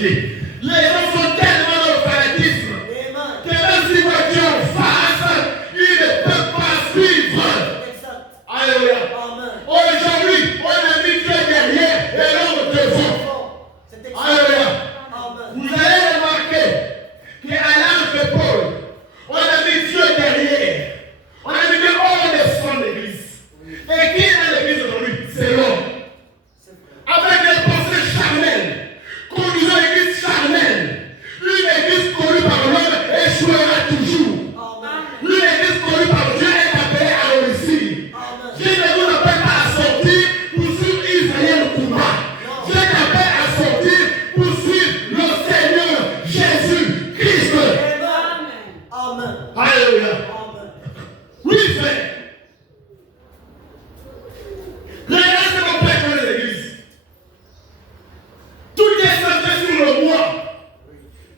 pied. Les gens sont tellement dans le fanatisme Amen. que même si moi Dieu en face, ils ne peuvent pas suivre. Exact. Alléluia. Amen. Aujourd'hui, on a mis Dieu derrière et l'homme devant. C'est exact. Alléluia. Amen. Vous allez remarquer qu'à l'âge de Paul, on a mis Dieu derrière. On a mis Dieu hors des fonds de l'église. Et qui est dans l'église aujourd'hui? C'est l'homme. Avec des pensées charnelles, conduisant l'église charnelle. Une église connue par l'homme échouera toujours. Amen. Une église connue par Dieu est appelée à réussir. Amen. Dieu ne vous appelle pas à sortir pour suivre Israël au combat. Dieu t'appelle à sortir pour suivre le Seigneur Jésus-Christ. Amen. Amen. Alléluia. Amen. Oui, frère. Regardez ce qu'on fait dans l'église. Tout est centré sur le moi.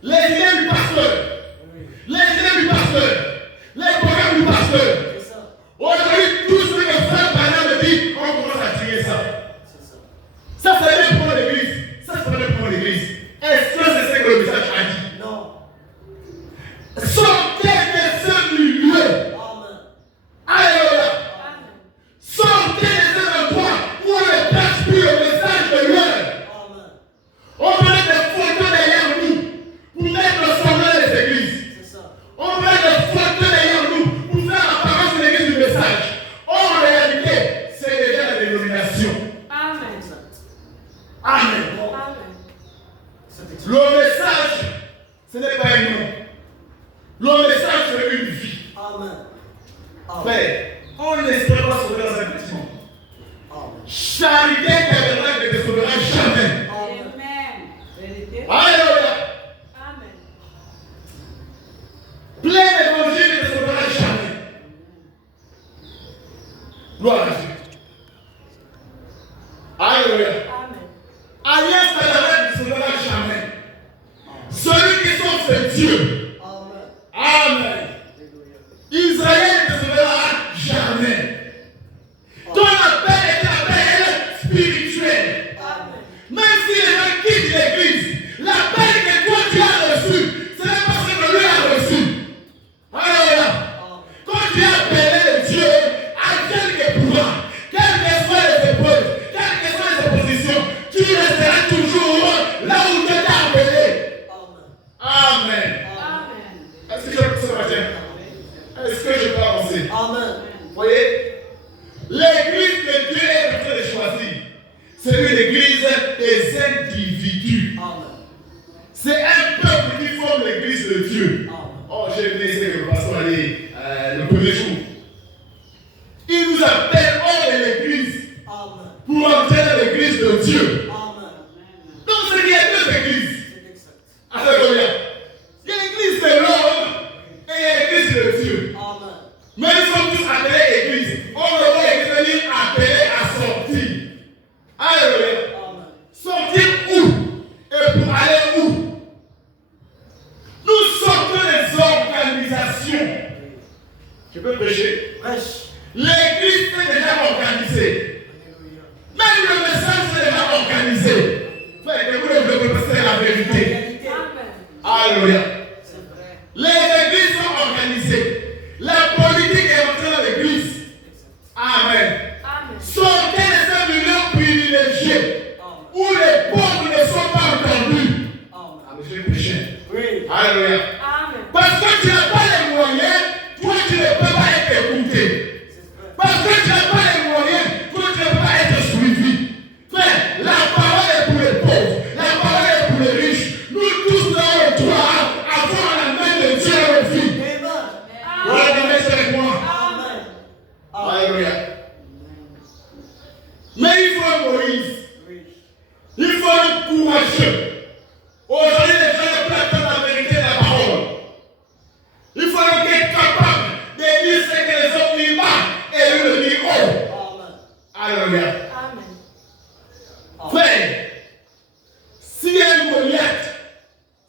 Les idées du pasteur. Les idées du pasteur. Les programmes du pasteur. C'est ça. Aujourd'hui, tout ce que frère Branham me dit, on commence à crier ça. C'est ça. Ça, c'est bien pour l'église. Ça, c'est bien pour l'église. Est-ce que c'est ce que le message a dit? Non. Sortez de ce milieu. Amen. Alléluia. Sortez de ce endroit où on ne prêche plus le message de l'heure. Amen. On met des photos derrière nous pour mettre le sommet des églises. C'est ça. On met des photos derrière nous pour faire l'apparence de l'église du message. En réalité, c'est déjà la dénomination. Amen. Amen. Amen. C'est exact. Le message, ce n'est pas un nom. Le message, c'est une vie. Amen. Amen. Frère, on n'espère pas sauver dans un bâtiment. Amen. Charité tabernacle ne te sauvera jamais. Amen. Amen. Vérité. Alléluia. Amen. Plein d'évangile ne te sauvera jamais. Gloire à Dieu. Alléluia. Amen. Alliance tabernacle ne te sauvera jamais. Celui qui sauve, c'est Dieu. Amen. Amen. Israël ne te sauvera jamais. Ton appel est un appel spirituel. Amen. Même si les gens quittent l'église, l'appel que toi tu as reçu, ce n'est pas ce que lui a reçu. Alléluia. Quand tu as appelé le Dieu à quelque pouvoir, quelles que soient les épreuves, quelles que soient les oppositions, tu resteras toujours là où Dieu t'a appelé. Amen. Amen. Amen. Est-ce que je peux ce matin? Est-ce que je peux avancer? Amen. Voyez, l'église que Dieu est en train de choisir, c'est une église des individus. Amen. C'est un peuple qui forme l'église de Dieu. Amen. Oh, j'ai venu ici que le pasteur allait le premier jour. Il nous appelle hors de l'église Amen. pour entrer dans l'église de Dieu. Amen. Donc, c'est qu'il y a deux églises. C'est exact. Alléluia. Il y a l'église de l'homme et il y a l'église de Dieu. Amen. Mais ils sont tous appelés église. On le voit l'église appelé à sortir. Alléluia. Amen. Sortir où? Et pour aller où? Nous sortons des organisations. Je peux prêcher? Prêche. L'église est déjà organisée. Même le message est déjà organisé. Frère, que vous devez passer la vérité. Réalité. Amen. Alléluia. C'est vrai. Les églises sont organisées. La politique est entrée dans l'église. Amen. Amen. Sortez de ce milieu privilégié où les pauvres ne sont pas entendus. Amen. Ah, monsieur le prêcheur. Oui. Alléluia. Amen. Parce que tu n'as pas les moyens, toi tu ne peux pas être écouté. C'est vrai. Parce que tu n'as pas les moyens, toi tu ne peux pas être suivi. Frère, la parole est pour les pauvres, la parole est pour les riches. Nous tous dans le droit avoir la main de Dieu à nos vies. Amen. Voilà, dis avec moi. Amen. Alléluia. Mais il faut un Moïse. Oui. Il faut un courageux. Aujourd'hui, les gens ne placent pas la vérité de la parole. Il faut un qui est capable de dire ce que les autres disent bas et lui le dire haut. Amen. Alléluia. Amen. Frère, s'il y a une Goliath,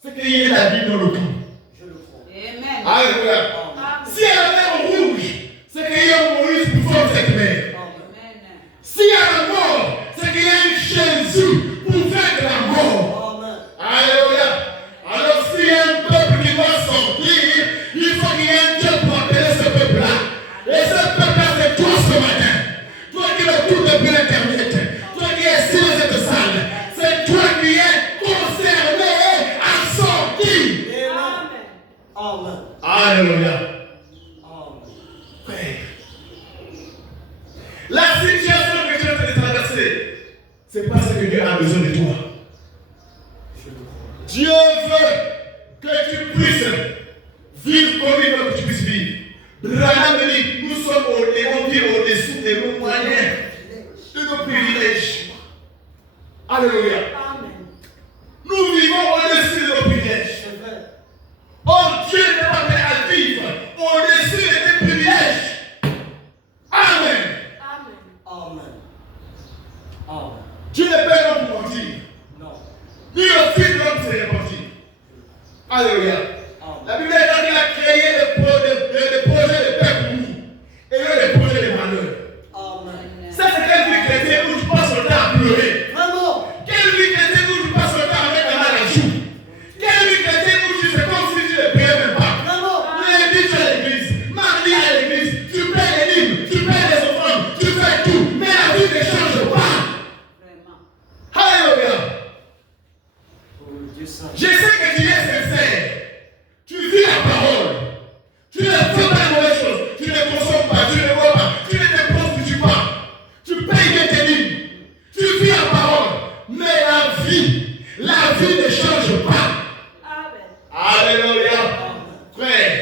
c'est qu'il y a la Bible dans le camp. Je le crois. Amen. Alléluia. Amen. S'il y a la mer rouge, c'est qu'il y a un Moïse pour faire cette mer. Amen. Amen. S'il y a la mort, c'est qu'il y a un Jésus pour faire de la mort. Amen. Alléluia. Dieu veut que tu puisses vivre comme il veut que tu puisses vivre. Branham dit, nous sommes au-dessous de nos moyens, de nos privilèges. Alléluia. Amen. Nous vivons au-dessus de nos privilèges. Oh, Dieu n'est pas prêt à vivre au-dessus de tes privilèges. Amen. Amen. Amen. Amen. Dieu n'est pas là pour mentir. Non. Ni le fils de l'homme c'est mentir. Alléluia. La Bible dit qu'il a créé le projet de paix pour nous. Et non le projet de malheur. Amen. Ça c'est quelle vie chrétienne où tu passes le temps à pleurer. Vraiment. Quelle vie chrétienne où tu passes le temps avec la main à la joue. Quelle vie chrétienne où tu fais comme si tu ne payais même pas. Vraiment. Lundi tu es à l'église, mardi à l'église, tu payes les livres, tu payes les offrandes, tu fais tout. Mais la vie ne change pas. Vraiment. Alléluia. Oh, Dieu saint. Je sais que tu es sincère. Tu vis la parole. Tu ne fais pas les mauvaises choses. Tu ne consommes pas, tu ne bois pas, tu ne te prostitues pas. Tu payes bien tes livres. Tu vis la parole. Mais la vie ne change pas. Amen. Alléluia. Frère,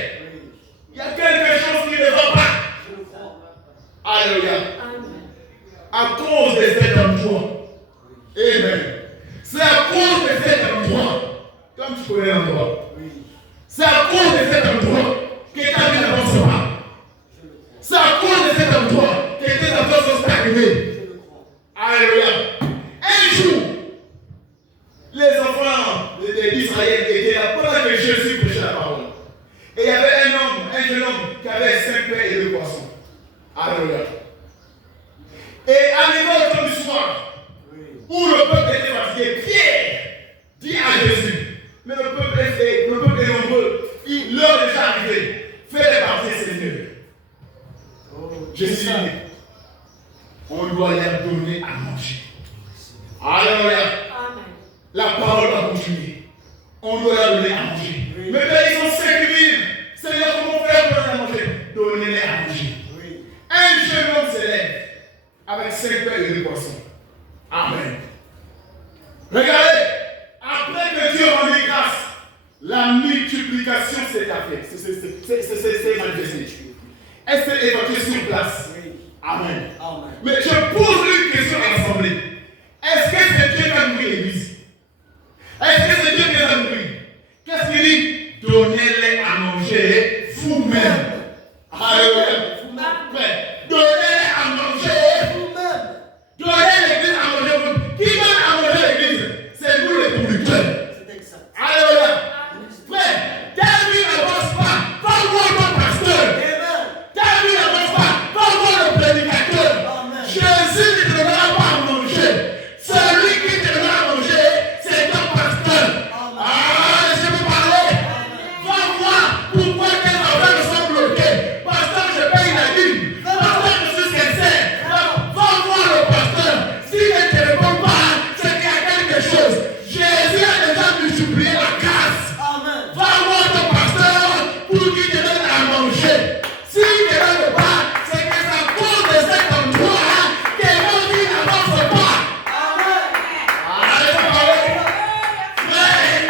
il y a quelque chose qui ne va pas. Alléluia. Amen. À cause de cet endroit. Amen. C'est à cause de cet endroit. Comme tu connais l'endroit. C'est à cause de cet endroit que ta vie n'avance pas. C'est à cause de cet endroit que tes affaires sont stagnées. Alléluia. Un jour, les enfants d'Israël étaient là pendant que Jésus prêchait la parole. Et il y avait un jeune homme qui avait 5 pains et 2 poissons. Alléluia. Et arrivé au temps du soir, où le peuple était fatigué, Pierre dit à Jésus, mais le peuple est nombreux, l'heure est déjà arrivée, fais-les partir, Seigneur. Jésus dit, on doit leur donner à manger. Alléluia. Amen. La parole va continuer. On doit leur donner à manger. Mais là, ils sont 5 000. Seigneur, comment faire pour leur manger? Donnez-les à manger. Un jeune homme se lève avec 5 pains et 2 poissons. Amen. Regardez, après que Dieu rendit grâce, la multiplication s'est faite. C'est manifesté. Elle s'est évacuée sur place. Amen. Amen. Mais je pose une question à l'assemblée. Est-ce que c'est Dieu qui a nourri l'église? Est-ce que c'est Dieu qui les a nourris? Qu'est-ce qu'il dit? Donnez-les à manger vous-même. Alléluia. Frère, donnez-les à manger Vous-même. donnez l'église à manger vous-même. Qui donne à manger l'église? C'est nous les producteurs. C'est exact. Alléluia. Frère, telle vie n'avance pas. Va voir ton pasteur. Amen. Telle vie n'avance pas. Va voir le prédicateur. Amen. Jésus ne te donnera pas à manger. Celui qui te donnera à manger, c'est ton pasteur. Amen. Ah, je veux parler. Va voir pourquoi tes affaires sont bloquées. Pasteur, je paye la dîme. Pasteur, je suis sincère. Va voir le pasteur. S'il ne te répond pas, c'est qu'il y a quelque chose. Jésus a déjà multiplié la grâce. Amen. Va voir ton pasteur pour qu'il te donne à manger. S'il ne te donne pas, c'est que c'est à cause de cet endroit que nos vies n'avancent pas. Amen. Allez, parler. Frère,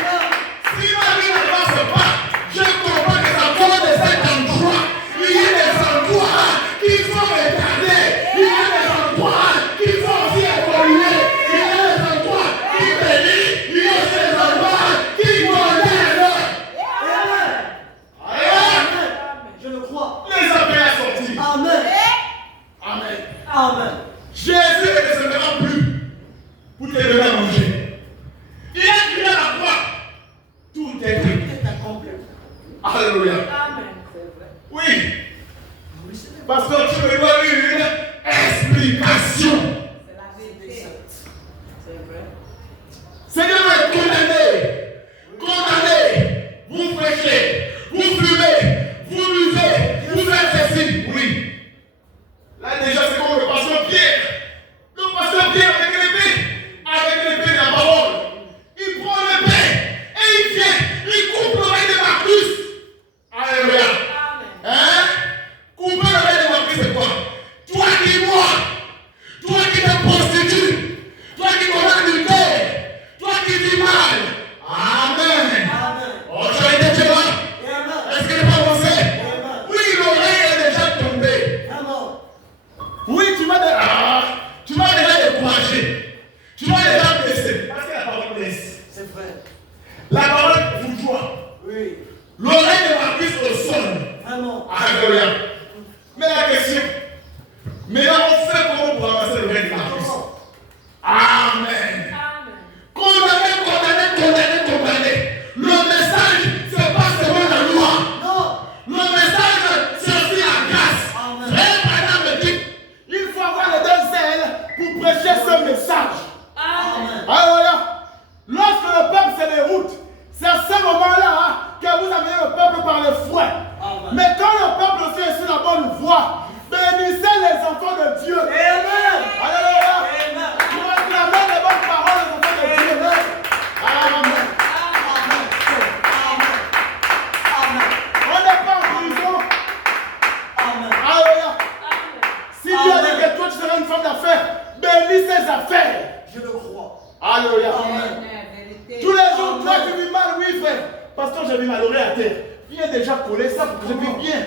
si ma vie n'avance pas, je comprends que c'est à cause de cet endroit. Il y a des endroits qu'il faut regarder. Il y a des endroits qu'il faut aussi évoluer. Il y a des endroits qui bénissent. Il y a aussi des endroits qui modèrent. Amen. Alléluia. Je le crois. Les appels à sortir. Amen. Amen. Amen. Jésus ne descendra plus pour te donner à manger. Il a crié à la croix. Tout est pris. C'est accompli. Alléluia. Amen. Oui. Parce que tu me dois une explication. C'est la vérité. C'est vrai. Seigneur est condamné. Condamné. Vous prêchez. Vous fumez. Vous buvez. Vous faites ceci. Oui. Là déjà c'est comme le pasteur Pierre. Le pasteur Pierre avec l'épée de la parole. Il prend l'épée et il vient. Il coupe l'oreille de Marcus. Alléluia. Amen. Hein? Couper l'oreille de Marcus c'est quoi? Toi qui bois. Toi qui te prostitues. Toi qui commandes du terre. Toi qui vis mal. Amen. pasteur, j'ai mis ma l'oreille à terre. Viens déjà coller ça pour que je puisse bien.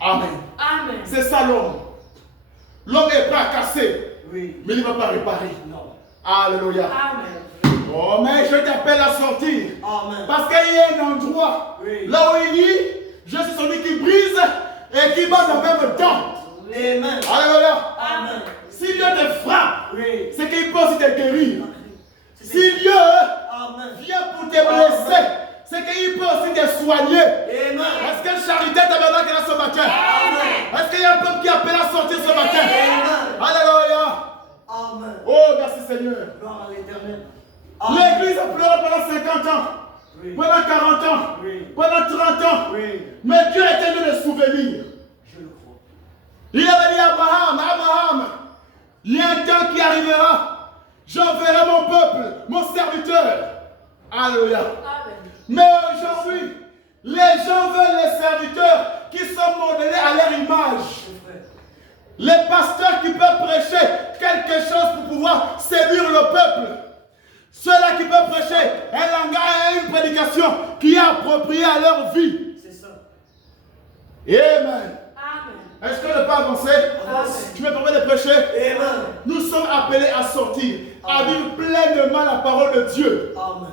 Amen. Amen. C'est ça l'homme. L'homme est pas cassé, Oui. mais il ne va pas réparer. Non. Alléluia. Amen. Oh, mais je t'appelle à sortir. Amen. Parce qu'il y a un endroit Oui. là où il dit, je suis celui qui brise et qui bat en même temps. Amen. Alléluia. Amen. Si Dieu te frappe, Oui. c'est qu'il peut aussi te guérir. Si Dieu Amen. vient pour te blesser, c'est qu'il peut aussi te soigner. Amen. Est-ce que Charité tabernacle est là ce matin? Amen. Est-ce qu'il y a un peuple qui appelle à sortir ce matin? Amen. Alléluia. Amen. Oh, merci Seigneur. Gloire à l'Éternel. L'église a pleuré pendant 50 ans, Oui. pendant 40 ans, Oui. pendant 30 ans. Oui. Mais Dieu était venu de souvenir. Je le crois. Il avait dit à Abraham, il y a un temps qui arrivera, j'enverrai mon peuple, mon serviteur. Alléluia. Amen. Mais aujourd'hui, les gens veulent les serviteurs qui sont modelés à leur image. C'est vrai. Les pasteurs qui peuvent prêcher quelque chose pour pouvoir séduire le peuple. Ceux-là qui peuvent prêcher un langage et une prédication qui est appropriée à leur vie. C'est ça. Amen. Amen. Est-ce que ne pas avancer? Avance. Tu me permets de prêcher? Amen. Nous sommes appelés à sortir, à vivre pleinement la parole de Dieu. Amen.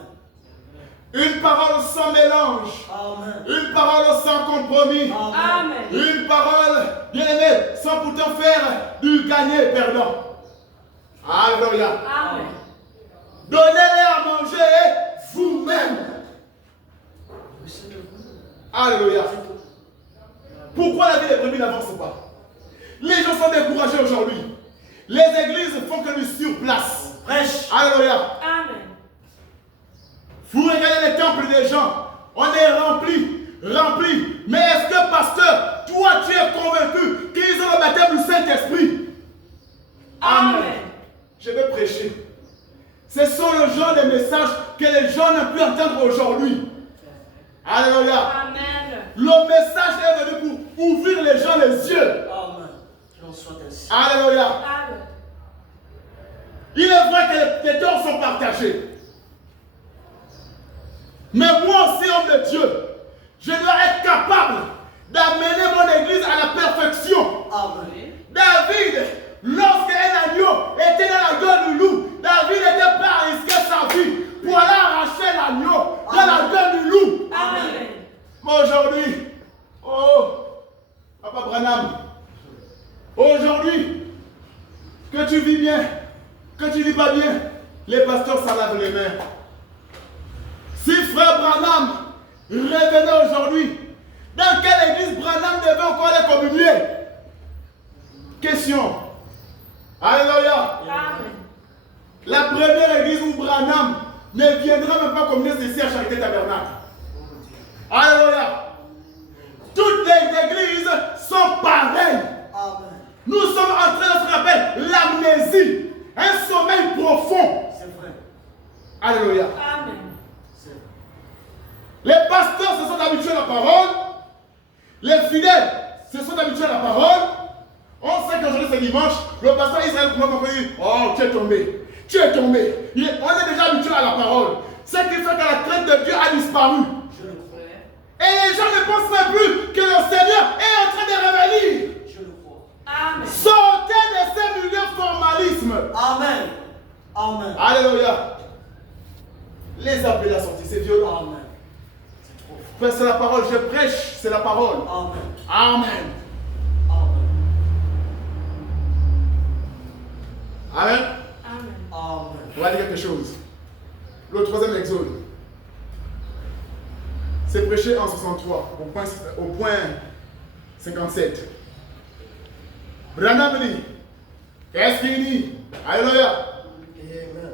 Une parole sans mélange. Amen. Une parole sans compromis. Amen. Une parole, bien aimée, sans pourtant faire du gagner et perdant. Alléluia. Amen. Donnez-les à manger vous-même. Alléluia. Pourquoi la vie des brebis n'avance pas? Les gens sont découragés aujourd'hui. Les églises font que du sur place. Prêche. Alléluia. Amen. Vous regardez les temples des gens. On est rempli. Mais est-ce que, pasteur, toi tu es convaincu qu'ils ont le baptême du Saint-Esprit? Amen. Je vais prêcher. Ce sont le genre de messages que les gens n'ont pu entendre aujourd'hui. Alléluia. Amen. Le message est venu pour ouvrir les gens les yeux. Amen. Qu'il en soit ainsi. Alléluia. Amen. Il est vrai que les torts sont partagés. Mais moi aussi, homme de Dieu, je dois être capable d'amener mon église à la perfection. Amen. David, lorsqu'un agneau était dans la gueule du loup, David n'était pas à risquer sa vie pour aller arracher l'agneau dans la gueule du loup. Amen. Mais aujourd'hui, oh, Papa Branham, aujourd'hui, que tu vis bien, que tu vis pas bien, les pasteurs s'en lavent les mains. Si frère Branham revenait aujourd'hui, dans quelle église Branham devait encore aller communier? Question. Alléluia. Amen. La première église où Branham ne viendra même pas communier ici à Charité Tabernacle. Alléluia. Toutes les églises sont pareilles. Amen. Nous sommes en train de ce qu'on appelle l'amnésie. Un sommeil profond. C'est vrai. Alléluia. Amen. C'est vrai. Les pasteurs se sont habitués à la parole. Les fidèles se sont habitués à la parole. On sait qu'aujourd'hui c'est dimanche. Le pasteur Israël commence à dire, oh, tu es tombé. Tu es tombé. On est déjà habitué à la parole. Ce qui fait que la crainte de Dieu a disparu. Je le crois. Et les gens ne pensent même plus que le Seigneur est en train de revenir. Je le crois. Amen. Sortez de ces milieux formalisme. Amen. Amen. Alléluia. Les appeler à sortir, c'est violent. Amen. C'est trop fort. Frère, c'est la parole, je prêche, c'est la parole. Amen. Amen. Amen. Amen. Amen. Amen. On va dire quelque chose. Le troisième exode. C'est prêché en 63, au point 57. Branham dit, qu'est-ce qu'il dit? Alléluia. Amen.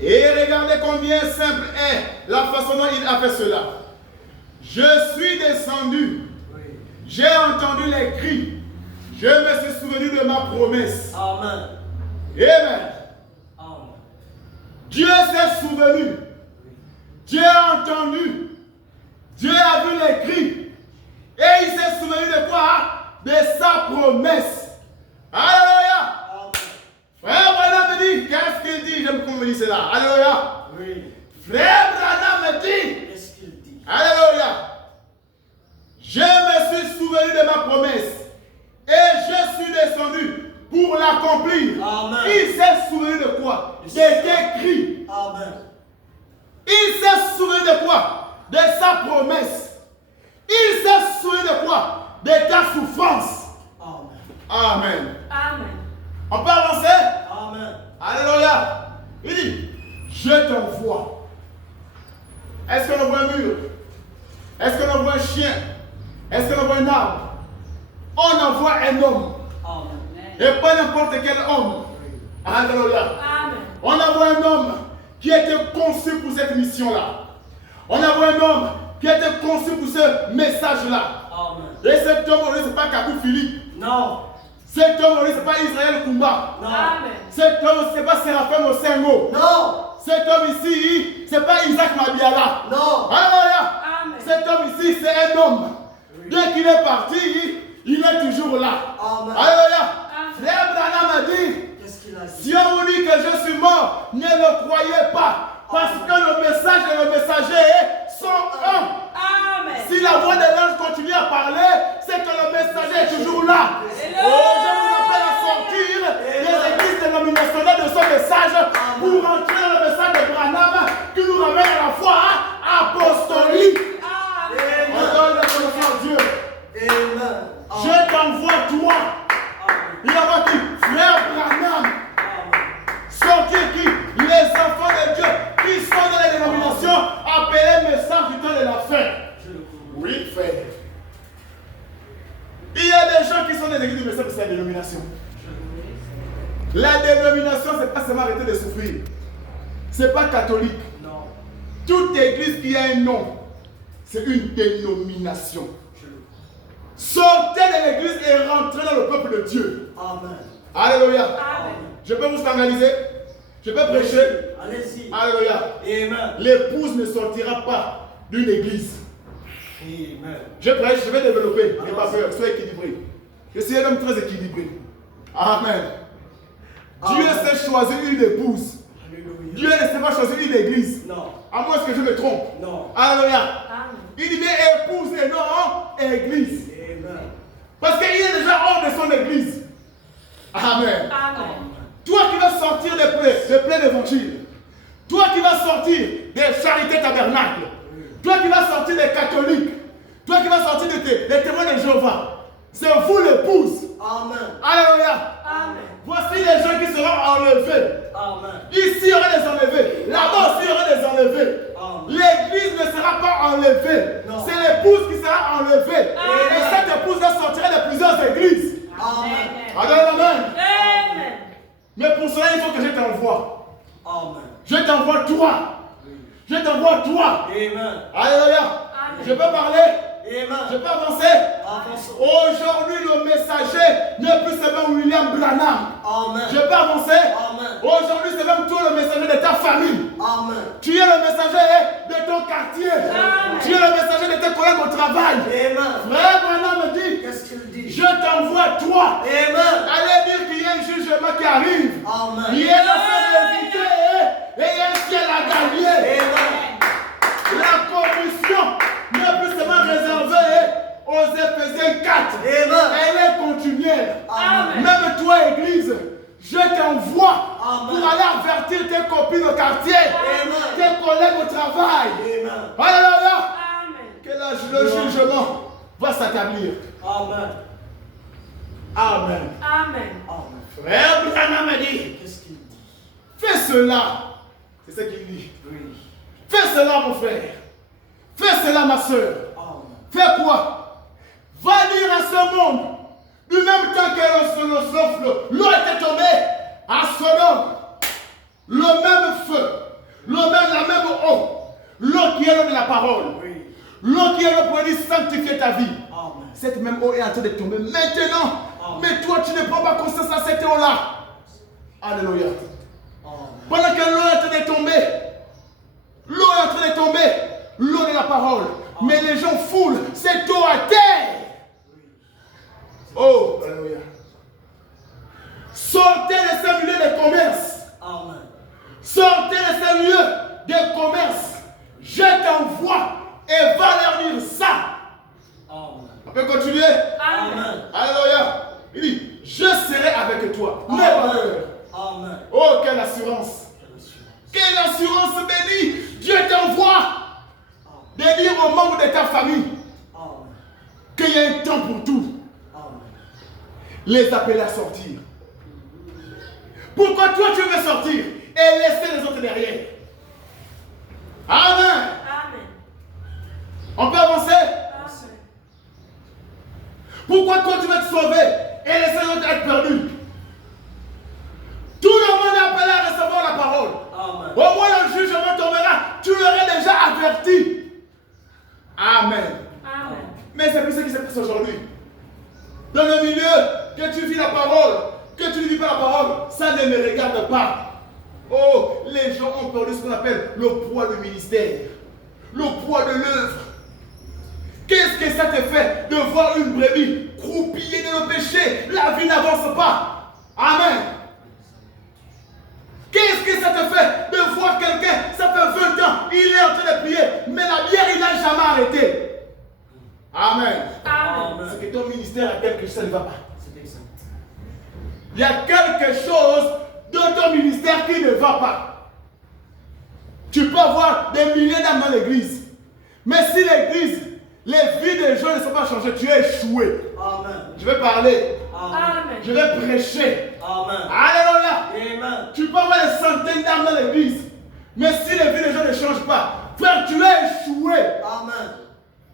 Et regardez combien simple est la façon dont il a fait cela. Je suis descendu, Oui. j'ai entendu les cris, je me suis souvenu de ma promesse. Amen. Amen. Amen. Dieu s'est souvenu, Dieu a entendu, Dieu a vu les cris, et il s'est souvenu de quoi? De sa promesse. Alléluia. Amen. Frère Branham me dit, qu'est-ce qu'il dit? J'aime qu'on me dise cela. Alléluia. Oui. Frère Branham me dit, Qu'est-ce qu'il dit? alléluia, je me suis souvenu de ma promesse et je suis descendu pour l'accomplir. Amen. Il s'est souvenu de quoi? Des écrits. Amen. Il s'est souvenu de quoi? De sa promesse. Il s'est souvenu de quoi? De ta souffrance. Amen. Amen. Amen. On peut avancer? Amen. Alléluia. Il dit, je t'envoie. Est-ce qu'on envoie un mur? Est-ce qu'on envoie un chien? Est-ce qu'on envoie un arbre? On envoie un homme. Amen. Et pas n'importe quel homme. Alléluia. Amen. On envoie un homme qui a été conçu pour cette mission-là. On envoie un homme qui a été conçu pour ce message-là. Amen. Et cet homme, ce n'est pas Kabou Philippe. Non. Cet homme, ce n'est pas Israël Kumba. Non. Amen. Cet homme, ce n'est pas Séraphin Osengo. Non. Cet homme ici, ce n'est pas Isaac Mabiala. Non. Alléluia. Amen. Cet homme ici, c'est un homme. Dès qu'il est parti, il est toujours là. Amen. Alléluia. Amen. Frère Branham a dit, Qu'est-ce qu'il a dit? si on vous dit que je suis mort, ne le croyez pas. Parce que le message et le messager sont un. Amen. Si la voix de l'ange continue à parler, c'est que le messager est toujours là. Hello. Oh, je vous appelle à sortir des églises dénominationnelles de ce message pour entrer dans le message de Branham qui nous ramène à la foi apostolique. Amen. On donne la connaissance à Dieu. Amen. Je t'envoie toi. Amen. Il envoie qui? Frère Branham. Amen. Sortir qui? Les enfants de Dieu qui sont dans les dénominations appelés message du temps de la fin. Oui, frère. Il y a des gens qui sont dans les églises du message de cette dénomination. La dénomination, ce n'est pas seulement arrêter de souffrir. Ce n'est pas catholique. Non. Toute église qui a un nom, c'est une dénomination. Sortez de l'église et rentrez dans le peuple de Dieu. Amen. Alléluia. Amen. Je peux vous scandaliser. Je peux prêcher. Allez-y. Alléluia. Amen. L'épouse ne sortira pas d'une église. Amen. Je prêche, je vais développer. N'ayez pas peur, soyez équilibré. Je suis un homme très équilibré. Amen. Dieu sait choisir une épouse. Alléluia. Dieu ne sait pas choisir une église. Non. À moins que je me trompe. Non. Alléluia. Amen. Il dit bien épouse et non église. Amen. Parce qu'il est déjà hors de son église. Amen. Amen. Toi qui vas sortir des plein d'évangile. Toi qui vas sortir des charités tabernacles. Toi qui vas sortir des catholiques. Toi qui vas sortir des témoins de Jéhovah. C'est vous l'épouse. Amen. Alléluia. Amen. Voici les gens qui seront enlevés. Amen. Ici, il y aura des enlevés. Là-bas aussi, il y aura des enlevés. Amen. L'église ne sera pas enlevée. Non. C'est l'épouse qui sera enlevée. Amen. Et cette épouse va sortir de plusieurs églises. Amen. Amen. Amen. Mais pour cela, il faut que je t'envoie. Amen. Je t'envoie toi. Je t'envoie toi. Amen. Alléluia. Amen. Je peux parler. Je Amen. peux avancer. Avançons. Aujourd'hui, le messager n'est plus seulement William Branham. Amen. Je peux avancer. Amen. Aujourd'hui, c'est même toi le messager de ta famille. Amen. Tu es le messager de ton quartier. Amen. Tu es le messager de tes collègues au travail. Amen. Frère Branham me dit, Qu'est-ce qu'il dit? je t'envoie toi. Amen. Allez dire qu'il y a un jugement qui arrive. Amen. Il y a la éviter et il y a un ciel à gagner. Amen. La commission n'est plus seulement réservée aux Éphésiens 4. Amen. Elle est continuelle. Amen. Même toi, église, je t'envoie Amen. pour aller avertir tes copines au quartier, Amen. tes collègues au travail. Amen. Alléluia. Amen. Que le jugement va s'établir. Amen. Amen. Amen. Amen. Frère Branham a dit, Qu'est-ce qu'il dit? fais cela. C'est ce qu'il dit. Oui. Fais cela, mon frère. Fais cela, ma soeur. Amen. Fais quoi? Va dire à ce monde, du même temps que l'eau était tombée à Sodome, le même feu, la même eau, l'eau qui est l'eau de la parole, Oui. l'eau qui est l'eau pour dire sanctifier ta vie. Amen. Cette même eau est en train de tomber maintenant. Amen. Mais toi, tu ne prends pas conscience à cette eau-là. Alléluia. Amen. Pendant que l'eau est en train de tomber, l'eau est en train de tomber, l'eau de la parole. Mais les gens foulent cette eau à terre. Oh, alléluia. Sortez de ces milieux de commerce. Amen. Sortez de ces lieux de commerce, je t'envoie et va leur dire ça. On peut continuer? Amen. Alléluia. Il dit, je serai avec toi. N'aie pas peur. Amen. Oh, quelle assurance. Quelle assurance bénie. Dieu t'envoie de dire aux membres de ta famille qu'il y a un temps pour tout. Les appeler à sortir. Pourquoi toi tu veux sortir et laisser les autres derrière? Amen. Amen. On peut avancer? Amen. Pourquoi toi tu veux te sauver et laisser les autres être perdus? Tout le monde est appelé à recevoir la parole. Amen. Au moins le jugement tombera. Tu l'aurais déjà averti. Amen. Amen. Mais c'est plus ce qui se passe aujourd'hui. Dans le milieu, que tu vis la parole, que tu ne vis pas la parole, ça ne me regarde pas. Oh, les gens ont perdu ce qu'on appelle le poids du ministère, le poids de l'œuvre. Qu'est-ce que ça te fait de voir une brebis croupiller dans le péché? La vie n'avance pas. Amen. Qu'est-ce que ça te fait de voir quelqu'un, ça fait 20 ans, il est en train de prier, mais la bière, il n'a jamais arrêté. Amen. Amen. C'est que ton ministère a quelque chose, ça ne va pas. C'est exact. Il y a quelque chose dans ton ministère qui ne va pas. Tu peux avoir des milliers d'âmes dans l'église, mais si l'église, les vies des gens ne sont pas changées, tu es échoué. Amen. Je vais parler, Amen. je vais prêcher. Amen. Alléluia. Amen. Tu peux avoir des centaines d'âmes dans l'église, mais si les vies des gens ne changent pas, frère, tu es échoué. Amen.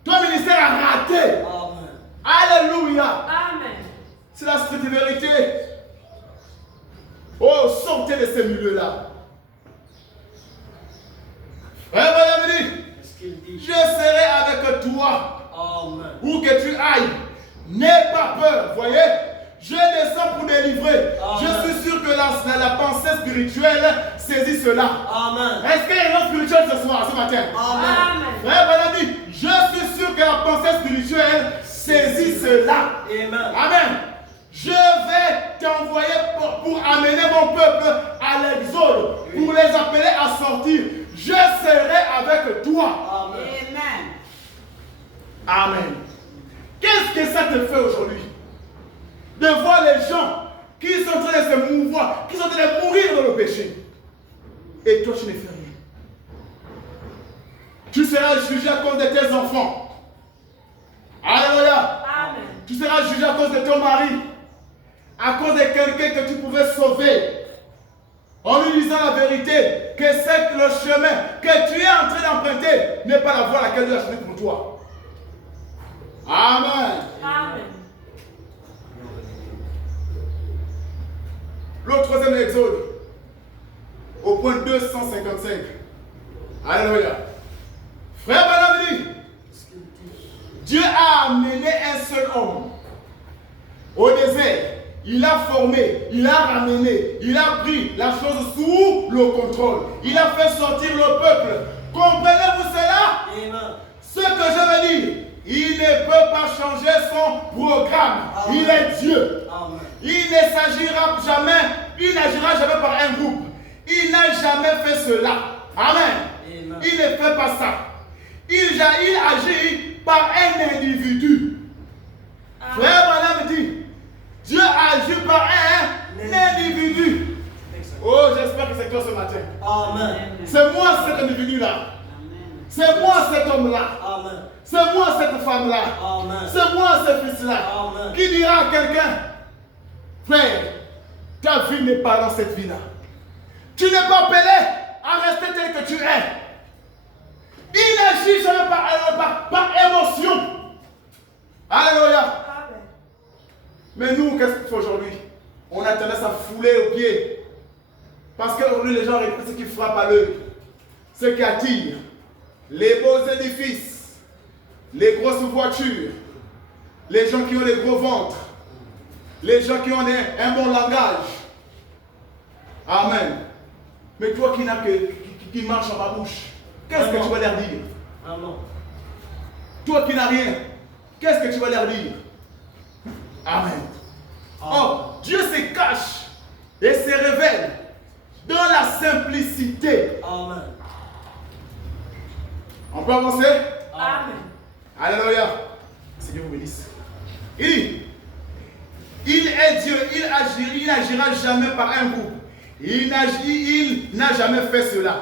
Ton ministère a raté. Amen. Alléluia. Amen. C'est la stricte vérité. Oh, sortez de ces milieux-là. Frère Bonamini, Qu'est-ce qu'il dit? je serai avec toi Amen. où que tu ailles. N'aie pas peur, voyez. Je descends pour délivrer. Amen. Je suis sûr que la pensée spirituelle saisit cela. Amen. Est-ce qu'il y a une autre spirituelle ce soir, ce matin? Amen. Amen. Frère Bonamini, je suis sûr que la pensée spirituelle saisit cela. Amen. Amen. Je vais t'envoyer pour amener mon peuple à l'exode, pour les appeler à sortir. Je serai avec toi. Amen. Amen. Qu'est-ce que ça te fait aujourd'hui? De voir les gens qui sont en train de se mouvoir, qui sont en train de mourir dans le péché. Et toi, tu ne fais rien. Tu seras jugé à cause de tes enfants. Alléluia. Amen. Tu seras jugé à cause de ton mari, à cause de quelqu'un que tu pouvais sauver, en lui disant la vérité, que c'est le chemin que tu es en train d'emprunter n'est pas la voie à laquelle Dieu a choisi pour toi. Amen. Amen. Le troisième exode, au point 255. Alléluia. Frère Banamini, Dieu a amené un seul homme au désert. Il a formé, il a ramené, il a pris la chose sous le contrôle. Il a fait sortir le peuple. Comprenez-vous cela? Amen. Ce que je veux dire, il ne peut pas changer son programme. Amen. Il est Dieu. Amen. Il ne s'agira jamais, il n'agira jamais par un groupe. Il n'a jamais fait cela. Amen. Amen. Il ne fait pas ça. Il agit par un individu. Frère Branham dit, Dieu agit par un individu. Oh, j'espère que c'est toi ce matin. Amen. C'est moi cet individu-là. C'est moi cet homme-là. Amen. C'est moi cette femme-là. Amen. C'est moi ce fils-là. Amen. Qui dira à quelqu'un, frère, ta vie n'est pas dans cette vie-là. Tu n'es pas appelé à rester tel que tu es. Il n'agit jamais par émotion. Alléluia. Amen. Mais nous, qu'est-ce qu'on fait aujourd'hui? On a tendance à fouler aux pieds. Parce qu'aujourd'hui, les gens regardent ce qui frappe à l'œil. Ce qui attire. Les beaux édifices. Les grosses voitures. Les gens qui ont des gros ventres. Les gens qui ont un bon langage. Amen. Mais toi qui marches en ma bouche, qu'est-ce que tu vas leur dire? Amen. Toi qui n'as rien, qu'est-ce que tu vas leur dire? Amen. Oh, Dieu se cache et se révèle dans la simplicité. Amen. On peut avancer? Amen. Alléluia. Seigneur vous bénisse. Il dit, il est Dieu, il n'agira jamais par un groupe. Il n'a jamais fait cela.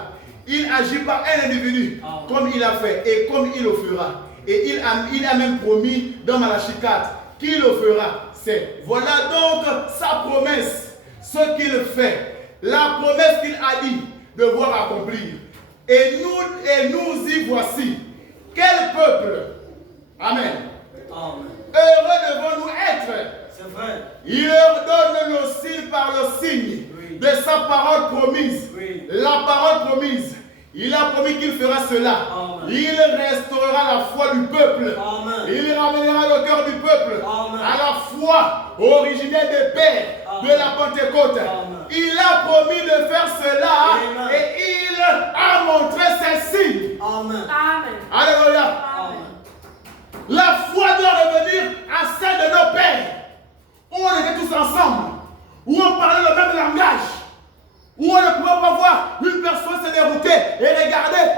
Il agit par un individu, comme il a fait et comme il le fera. Et il a même promis dans Malachie 4 qu'il le fera. Voilà donc sa promesse, ce qu'il fait. La promesse qu'il a dit de voir accomplir. Et nous y voici. Quel peuple? Amen. Amen. Heureux devons-nous être. C'est vrai. Il leur donne le signe par le signe Oui. de sa parole promise. Oui. La parole promise. Il a promis qu'il fera cela. Amen. Il restaurera la foi du peuple. Amen. Il ramènera le cœur du peuple Amen. à la foi originaire des pères Amen. de la Pentecôte. Amen. Il a promis de faire cela Amen. et il a montré ses signes. Amen. Amen. Alléluia. Amen. La foi doit revenir à celle de nos pères, où on était tous ensemble, où on parlait le même langage, où on ne pouvait pas voir une personne se dérouter et regarder.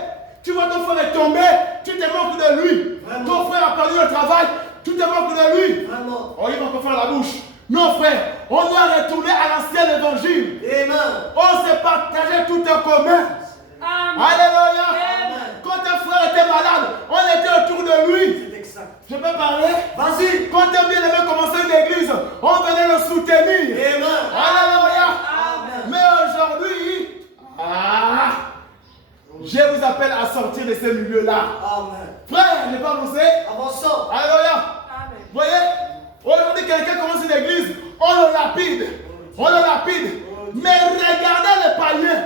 Tu vois ton frère est tombé, tu te moques de lui. Vraiment. Ton frère a perdu le travail, tu te moques de lui. Vraiment. Oh, il va encore faire la bouche. Non, frère, on doit retourner à l'ancien évangile. Amen. On s'est partagé tout en commun. Amen. Alléluia. Amen. Quand un frère était malade, on était autour de lui. C'est exact. Je peux parler? Vas-y. Quand un bien-aimé commençait une église, on venait le soutenir. Amen. Alléluia. Amen. Mais aujourd'hui, je vous appelle à sortir de ces milieux-là. Amen. Frère, n'est pas avancé? Avançons. Alléluia. Amen. Vous voyez? Aujourd'hui, quelqu'un commence une église, on le lapide. On le lapide. Mais regardez les païens.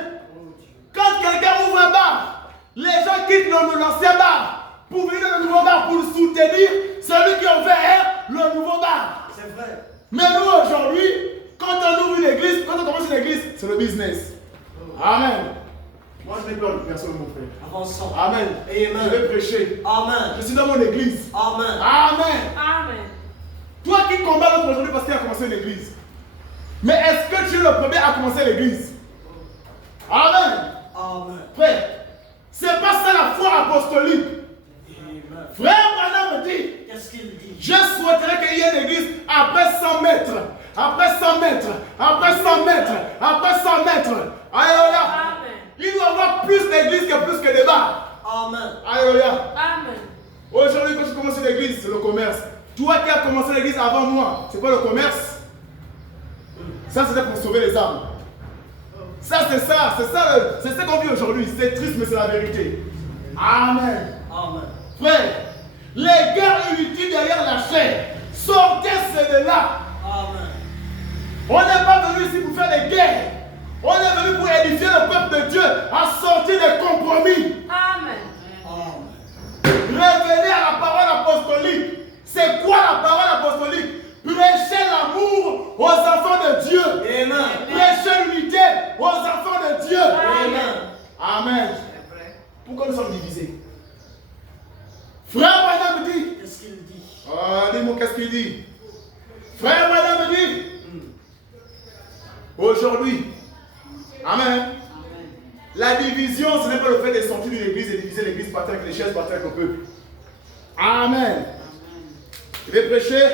Quand quelqu'un ouvre un bar, les gens quittent l'ancien bar pour venir dans le nouveau bar pour soutenir celui qui a ouvert le nouveau bar. C'est vrai. Mais nous aujourd'hui, quand on ouvre une église, quand on commence une église, c'est le business. Amen. Moi je n'ai peur de personne, mon frère. Avançons. Amen. Amen. Je vais prêcher. Amen. Je suis dans mon église. Amen. Amen. Amen. Toi qui combats l'autre aujourd'hui parce qu'il a commencé une église. Mais est-ce que tu es le premier à commencer l'église? Amen. Amen. Frère, c'est pas ça la foi apostolique. Amen. Frère Madame dit, Qu'est-ce qu'il dit? je souhaiterais qu'il y ait une église après 100 mètres, après 100 mètres, après 100 mètres, après 100 mètres. Alléluia. Amen. Il doit y avoir plus d'églises que plus que des bars. Amen. Alléluia. Amen. Aujourd'hui, quand tu commences une église, c'est le commerce. Toi qui as commencé l'église avant moi, c'est pas le commerce. Ça, c'était pour sauver les âmes. Ça, c'est ce qu'on vit aujourd'hui. C'est triste, mais c'est la vérité. Amen. Amen. Frère, les guerres inutiles derrière la chair, sortez de là. Amen. On n'est pas venu ici pour faire des guerres. On est venu pour édifier le peuple de Dieu à sortir des compromis. Amen. Amen. Revenez à la parole apostolique. C'est quoi la parole apostolique? Prêcher l'amour aux enfants de Dieu. Amen. Prêcher l'unité aux enfants de Dieu. Amen. Amen. Pourquoi nous sommes divisés? Frère Madame dit. Qu'est-ce qu'il dit? Dis-moi qu'est-ce qu'il dit. Frère Madame dit. Aujourd'hui. Amen. La division, ce n'est pas le fait de sortir d'une église et diviser l'église, partir avec les chaises, partir avec le peuple. Amen. Je vais prêcher.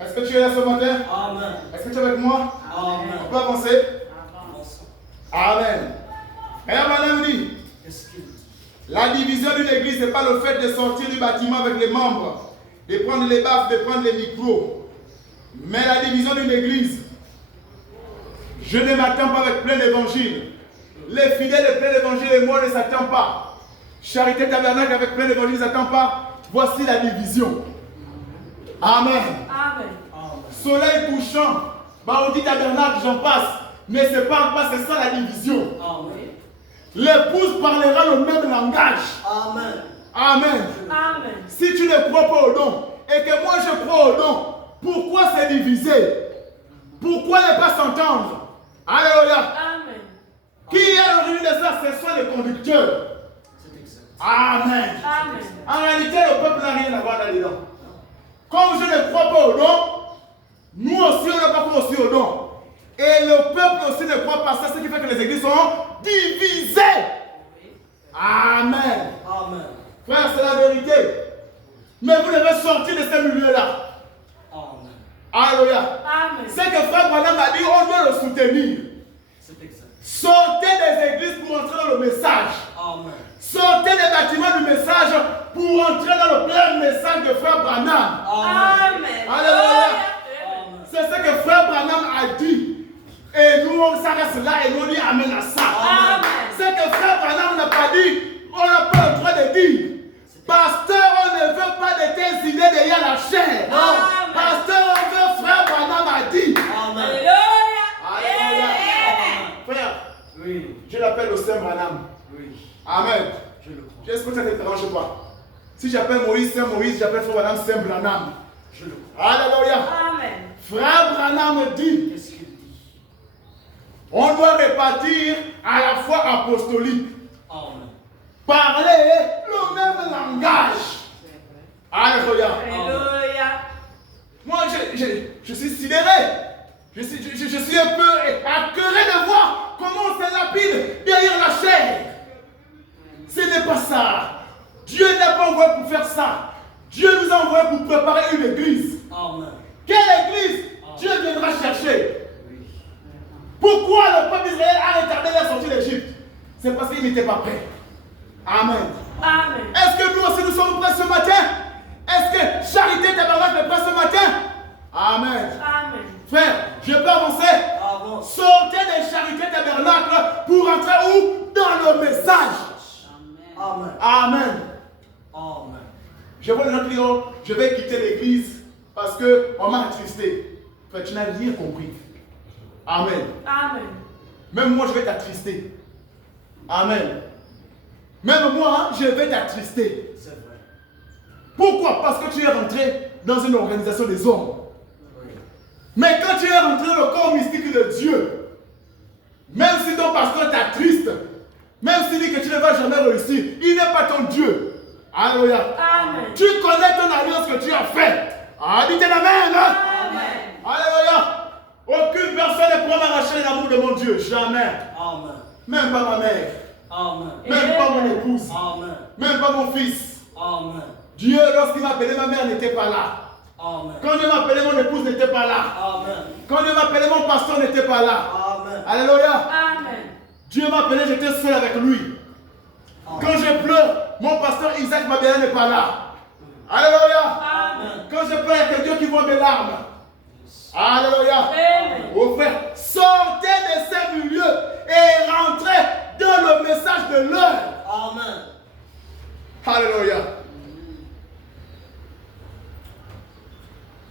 Est-ce que tu es là ce matin? Amen. Est-ce que tu es avec moi? On Amen. peut avancer? Avançons. Amen. Frère Madame dit. Qu'est-ce qu'il dit? La division d'une église, ce n'est pas le fait de sortir du bâtiment avec les membres, de prendre les baffes, de prendre les micros. Mais la division d'une église, je ne m'attends pas avec plein d'évangiles. Les fidèles de plein d'évangiles et moi ne s'attendent pas. Charité Tabernacle avec plein d'évangiles ne s'attend pas. Voici la division. Amen. Amen. Amen. Soleil couchant, Baoudi Tabernacle, j'en passe. Mais ce n'est pas, c'est ça la division. Amen. L'épouse parlera le même langage. Amen. Amen. Amen. Si tu ne crois pas au don et que moi je crois au don, pourquoi c'est divisé? Pourquoi ne pas s'entendre? Alléluia. Amen. Qui est l'origine de ça? Ce sont les conducteurs. C'est exact. Amen. Amen. En réalité, le peuple n'a rien à voir là-dedans. Comme je ne crois pas au don, nous aussi on n'a pas croit aussi au don. Et le peuple aussi ne croit pas ça, ce qui fait que les églises sont divisées. Amen. Amen. Frère, c'est la vérité. Mais vous devez sortir de ce milieu-là. Amen. Alléluia. Amen. C'est que Frère Branham a dit, on doit le soutenir. C'est exact. Sortez des églises pour entrer dans le message. Amen. Sortez des bâtiments du message pour entrer dans le plein message de Frère Branham. Amen. Amen. Alléluia. Amen. C'est ce que Frère Branham a dit. Et nous, on s'arrête là et nous on dit Amen à ça. Amen. C'est que Frère Branham n'a pas dit, on n'a pas le droit de dire. Pasteur, on ne veut pas de tes idées derrière la chair. Amen. Pasteur, on veut, Frère Branham a dit. Amen. Alléluia. Frère, Oui. je l'appelle au Saint Branham. Oui. Amen. Je le crois. J'espère que ça te dérange pas. Si j'appelle Moïse Saint Moïse, j'appelle Frère Branham Saint Branham. Je le crois. Alléluia. Amen. Frère Branham dit, Qu'est-ce qu'il dit? on doit répartir à la foi apostolique. Amen. Parler le même langage. Alléluia. Alléluia. Moi, je suis sidéré. Je suis un peu accablé de voir comment on se lapide derrière la chair. Ce n'est pas ça. Dieu n'a pas envoyé pour faire ça. Dieu nous a envoyé pour préparer une église. Amen. Quelle église Dieu viendra chercher. Oui. Pourquoi le peuple d'Israël a retardé la sortie d'Égypte? C'est parce qu'il n'était pas prêt. Amen. Amen. Est-ce que nous aussi nous sommes prêts ce matin? Est-ce que Charité Tabernacle est prêt ce matin? Amen. Amen. Frère, je peux avancer? Avance. Sortez des Charités Tabernacle pour entrer où? Dans le message. Amen. Amen. Amen. Je vois les gens qui disent, oh, je vais quitter l'église parce qu'on m'a attristé. Frère, tu n'as rien compris. Amen. Amen. Même moi, je vais t'attrister. Amen. Même moi, je vais t'attrister. C'est vrai. Pourquoi? Parce que tu es rentré dans une organisation des hommes. Oui. Mais quand tu es rentré dans le corps mystique de Dieu, même si ton pasteur t'attriste, même s'il dit que tu ne vas jamais réussir, il n'est pas ton Dieu. Alléluia. Amen. Tu connais ton alliance que tu as faite. Ah, dites Amen. Hein? Amen. Alléluia. Aucune personne ne pourra m'arracher l'amour de mon Dieu. Jamais. Amen. Même pas ma mère. Amen. Même pas mon épouse. Amen. Même pas mon fils. Amen. Dieu, lorsqu'il m'appelait, ma mère n'était pas là. Amen. Quand Dieu m'appelait, mon épouse n'était pas là. Amen. Quand Dieu m'appelait, mon pasteur n'était pas là. Amen. Alléluia. Amen. Dieu m'appelait, j'étais seul avec lui. Quand je pleure, mon pasteur Isaac Mabéa n'est pas là. Alléluia. Amen. Quand je pleure, il y a quelqu'un qui voit mes larmes. Alléluia. Amen. Oh frère, sortez de ces milieux et rentrez dans le message de l'heure. Amen. Alléluia.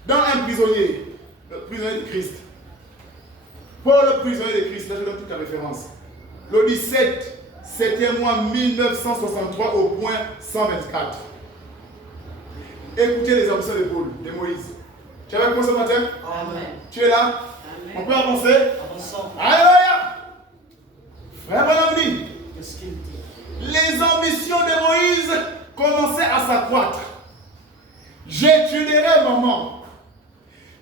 Dans un prisonnier, le prisonnier de Christ. Paul, le prisonnier de Christ, là je donne toute la référence. Le 17, c'était mois 1963 au point 124. Écoutez les ambitions de Paul, de Moïse. Tu es avec moi ce matin? Amen. Tu es là? On peut avancer? Avançons. Alléluia! Frère Branham dit, Qu'est-ce qu'il dit? les ambitions de Moïse commençaient à s'accroître. J'étudierai maman.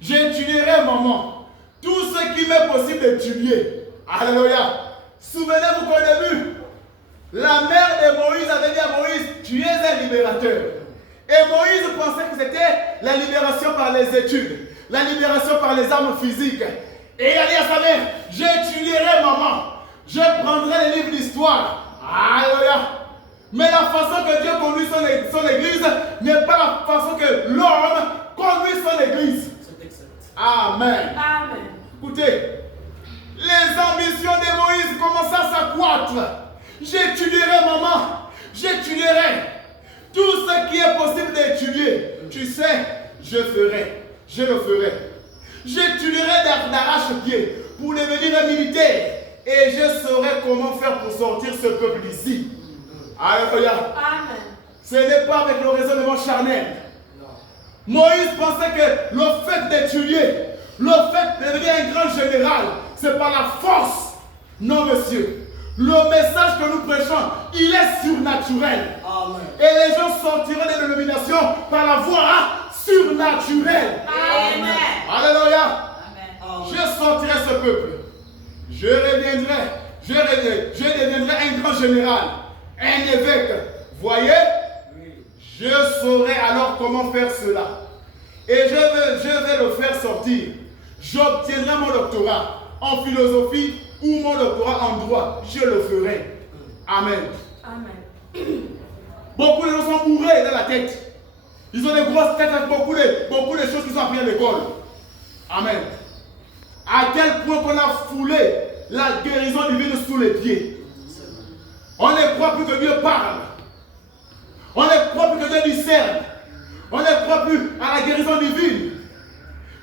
J'étudierai maman. Tout ce qui m'est possible d'étudier. Alléluia. Souvenez-vous qu'au début, la mère de Moïse avait dit à Moïse, tu es un libérateur. Et Moïse pensait que c'était la libération par les études, la libération par les armes physiques. Et il a dit à sa mère, j'étudierai maman. Je prendrai les livres d'histoire. Alléluia. Mais la façon que Dieu conduit son église n'est pas la façon que l'homme conduit son église. C'est exact. Amen. Amen. Écoutez, les ambitions de Moïse commencent à s'accroître. J'étudierai maman. J'étudierai tout ce qui est possible d'étudier. Tu sais, je ferai. Je le ferai. J'étudierai d'arrache-pied pour devenir un militaire. Et je saurai comment faire pour sortir ce peuple ici. Alléluia. Amen. Ce n'est pas avec le raisonnement charnel. Moïse pensait que le fait d'étudier, le fait de devenir un grand général, c'est par la force. Non, monsieur. Le message que nous prêchons, il est surnaturel. Amen. Et les gens sortiront des dénominations par la voie surnaturelle. Amen. Alléluia. Amen. Je sortirai ce peuple. Je deviendrai un grand général, un évêque. Voyez, Je saurai alors comment faire cela. Et je vais le faire sortir. J'obtiendrai mon doctorat en philosophie ou mon doctorat en droit. Je le ferai. Amen. Amen. Beaucoup de gens sont bourrés dans la tête. Ils ont des grosses têtes avec beaucoup de choses qu'ils ont appris à l'école. Amen. À quel point qu'on a foulé la guérison divine sous les pieds. On ne croit plus que Dieu parle. On ne croit plus que Dieu discerne. On ne croit plus à la guérison divine.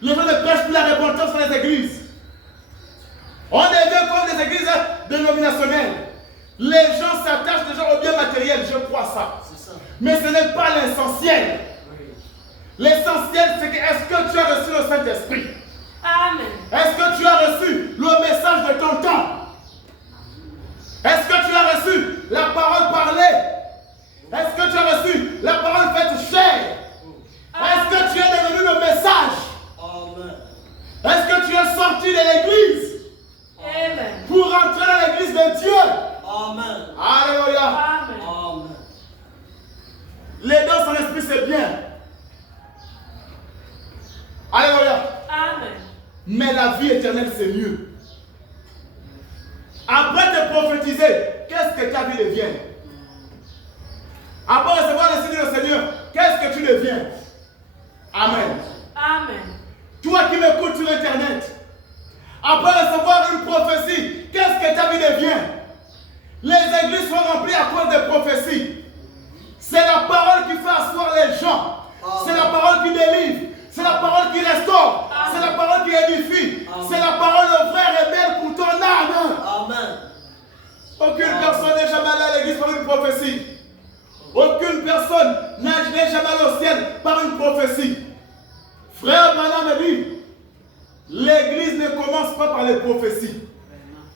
Les gens ne prêchent plus la repentance dans les églises. On devient comme des églises dénominationnelles. Les gens s'attachent déjà au bien matériel, je crois ça. Mais ce n'est pas l'essentiel. L'essentiel, c'est que est-ce que tu as reçu le Saint-Esprit? Amen. Est-ce que tu as reçu le message de ton temps? Est-ce que tu as reçu la parole parlée? Est-ce que tu as reçu la parole faite chair? Est-ce que tu es devenu le message? Amen. Est-ce que tu es sorti de l'église Amen. pour entrer dans l'église de Dieu? Amen. Alléluia. Amen. Amen. Les dons sans l'esprit, c'est bien. Alléluia. Amen. Mais la vie éternelle, c'est mieux. Après te prophétiser, qu'est-ce que ta vie devient? Après recevoir le signe du Seigneur, qu'est-ce que tu deviens? Amen. Amen. Toi qui m'écoutes sur Internet, après recevoir une prophétie, qu'est-ce que ta vie devient? Les églises sont remplies à cause des prophéties. C'est la parole qui fait asseoir les gens. C'est la parole qui délivre. C'est la parole qui restaure. C'est la parole qui édifie. C'est la parole vraie et belle pour ton âme. Amen. Aucune personne n'est jamais allée à l'église par une prophétie. Aucune personne n'est jamais allée au ciel par une prophétie. Frère Branham me dit, l'église ne commence pas par les prophéties.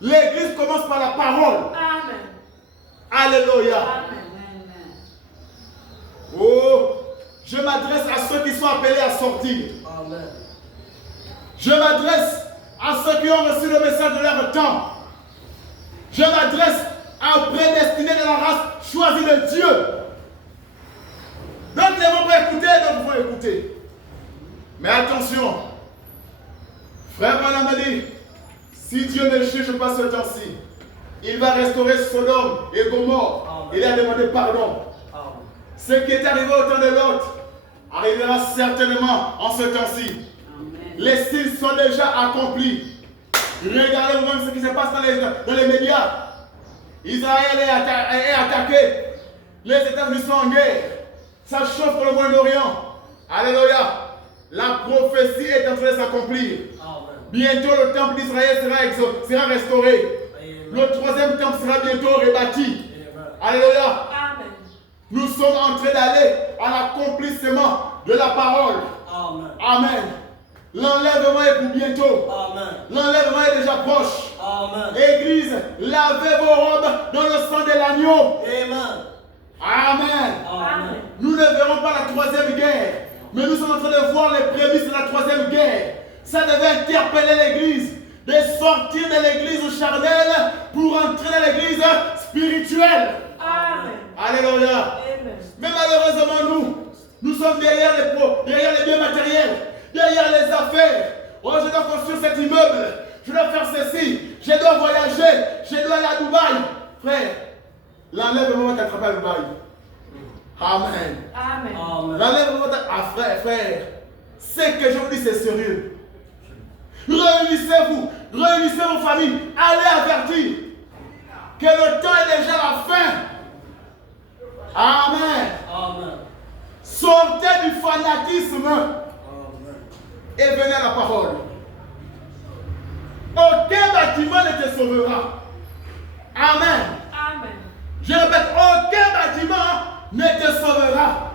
L'église commence par la parole. Amen. Alléluia. Amen. Oh, je m'adresse à ceux qui sont appelés à sortir. Amen. Je m'adresse à ceux qui ont reçu le message de leur temps. Je m'adresse à prédestinés de la race choisie de Dieu. D'autres ne vont pas écouter, d'autres vont écouter. Mais attention, frère Branham a dit, si Dieu ne juge pas ce temps-ci, il va restaurer Sodome et Gomorrhe. Il a demandé pardon. Amen. Ce qui est arrivé au temps de l'autre arrivera certainement en ce temps-ci. Les signes sont déjà accomplis. Regardez vous-même ce qui se passe dans les médias. Israël est attaqué. Les États-Unis sont en guerre. Ça chauffe pour le Moyen-Orient. Alléluia. La prophétie est en train de s'accomplir. Bientôt le temple d'Israël sera restauré. Le troisième temple sera bientôt rebâti. Alléluia. Amen. Nous sommes en train d'aller à l'accomplissement de la parole. Amen. Amen. L'enlèvement est pour bientôt. Amen. L'enlèvement est déjà proche. Amen. Église, lavez vos robes dans le sang de l'agneau. Amen. Amen. Amen. Nous ne verrons pas la troisième guerre, mais nous sommes en train de voir les prémices de la troisième guerre. Ça devait interpeller l'église, de sortir de l'église charnelle pour entrer dans l'église spirituelle. Amen. Alléluia. Amen. Mais malheureusement, nous sommes derrière les biens matériels, derrière les affaires. Oh, je dois construire cet immeuble, je dois faire ceci, je dois voyager, je dois aller à Dubaï. Frère, l'enlèvement va t'attraper à Dubaï. Amen. Amen. Amen. L'enlèvement va t'attraper. Ah, frère, ce que je vous dis, c'est sérieux. Réunissez-vous, réunissez vos familles, allez avertir que le temps est déjà à la fin. Amen. Amen. Sortez du fanatisme Amen. et venez à la parole. Aucun bâtiment ne te sauvera. Amen. Amen. Je répète, aucun bâtiment ne te sauvera.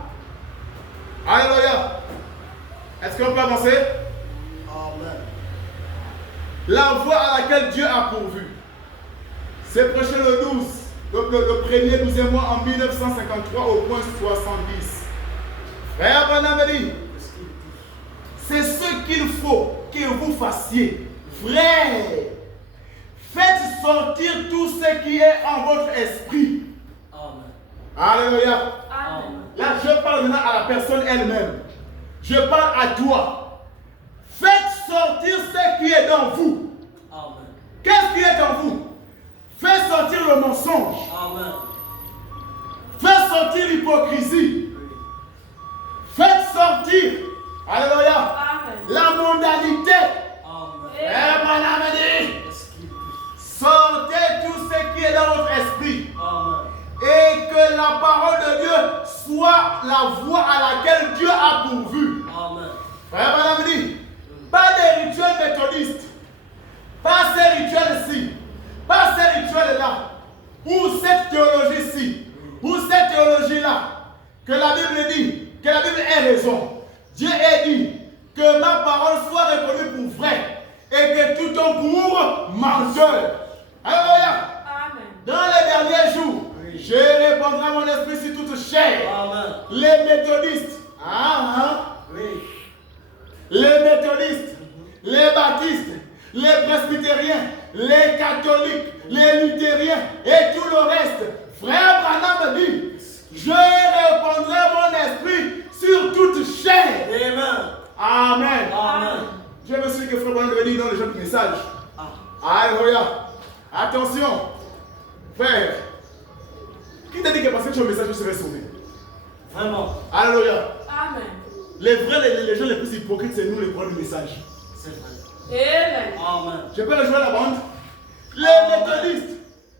Alléluia. Est-ce qu'on peut avancer? Amen. La voie à laquelle Dieu a pourvu. C'est prêché le 12, le premier 12e mois en 1953 au point 70. Frère Branham dit, c'est ce qu'il faut que vous fassiez. Frère, faites sortir tout ce qui est en votre esprit. Amen. Alléluia. Amen. Là, je parle parle maintenant à la personne elle-même. Je parle à toi. Faites sortir ce qui est dans vous. Amen. Qu'est-ce qui est en vous? Faites sortir le mensonge. Amen. Faites sortir l'hypocrisie. Faites sortir, alléluia, Amen. la mondanité. Amen. Eh, mon ami dit, sortez tout ce qui est dans votre esprit. Amen. Et que la parole de Dieu soit la voie à laquelle Dieu a pourvu. Amen. Frère Madame dit, pas des rituels méthodistes, pas ces rituels-ci, pas ces rituels-là, ou cette théologie-ci, ou cette théologie-là, que la Bible dit, que la Bible ait raison. Dieu a dit que ma parole soit reconnue pour vraie et que tout homme pour menteur. Alléluia. Amen. Dans les derniers jours, je répandrai mon esprit sur toute chair. Amen. Les méthodistes, Oui. les méthodistes, les baptistes, les presbytériens, les catholiques, les luthériens et tout le reste. Frère Branham dit, je répandrai mon esprit sur toute chair. Amen. Amen. Amen. Je me suis dit que Frère Branham devait dire dans les gens du message. Ah. Alléluia. Attention, frère. Qui t'a dit que parce que tu as un message, tu serais sauvé? Vraiment. Alléluia. Amen. Les gens les plus hypocrites, c'est nous les croyants du message. C'est vrai. Amen. Amen. Je peux rejoindre la bande? Les méthodistes,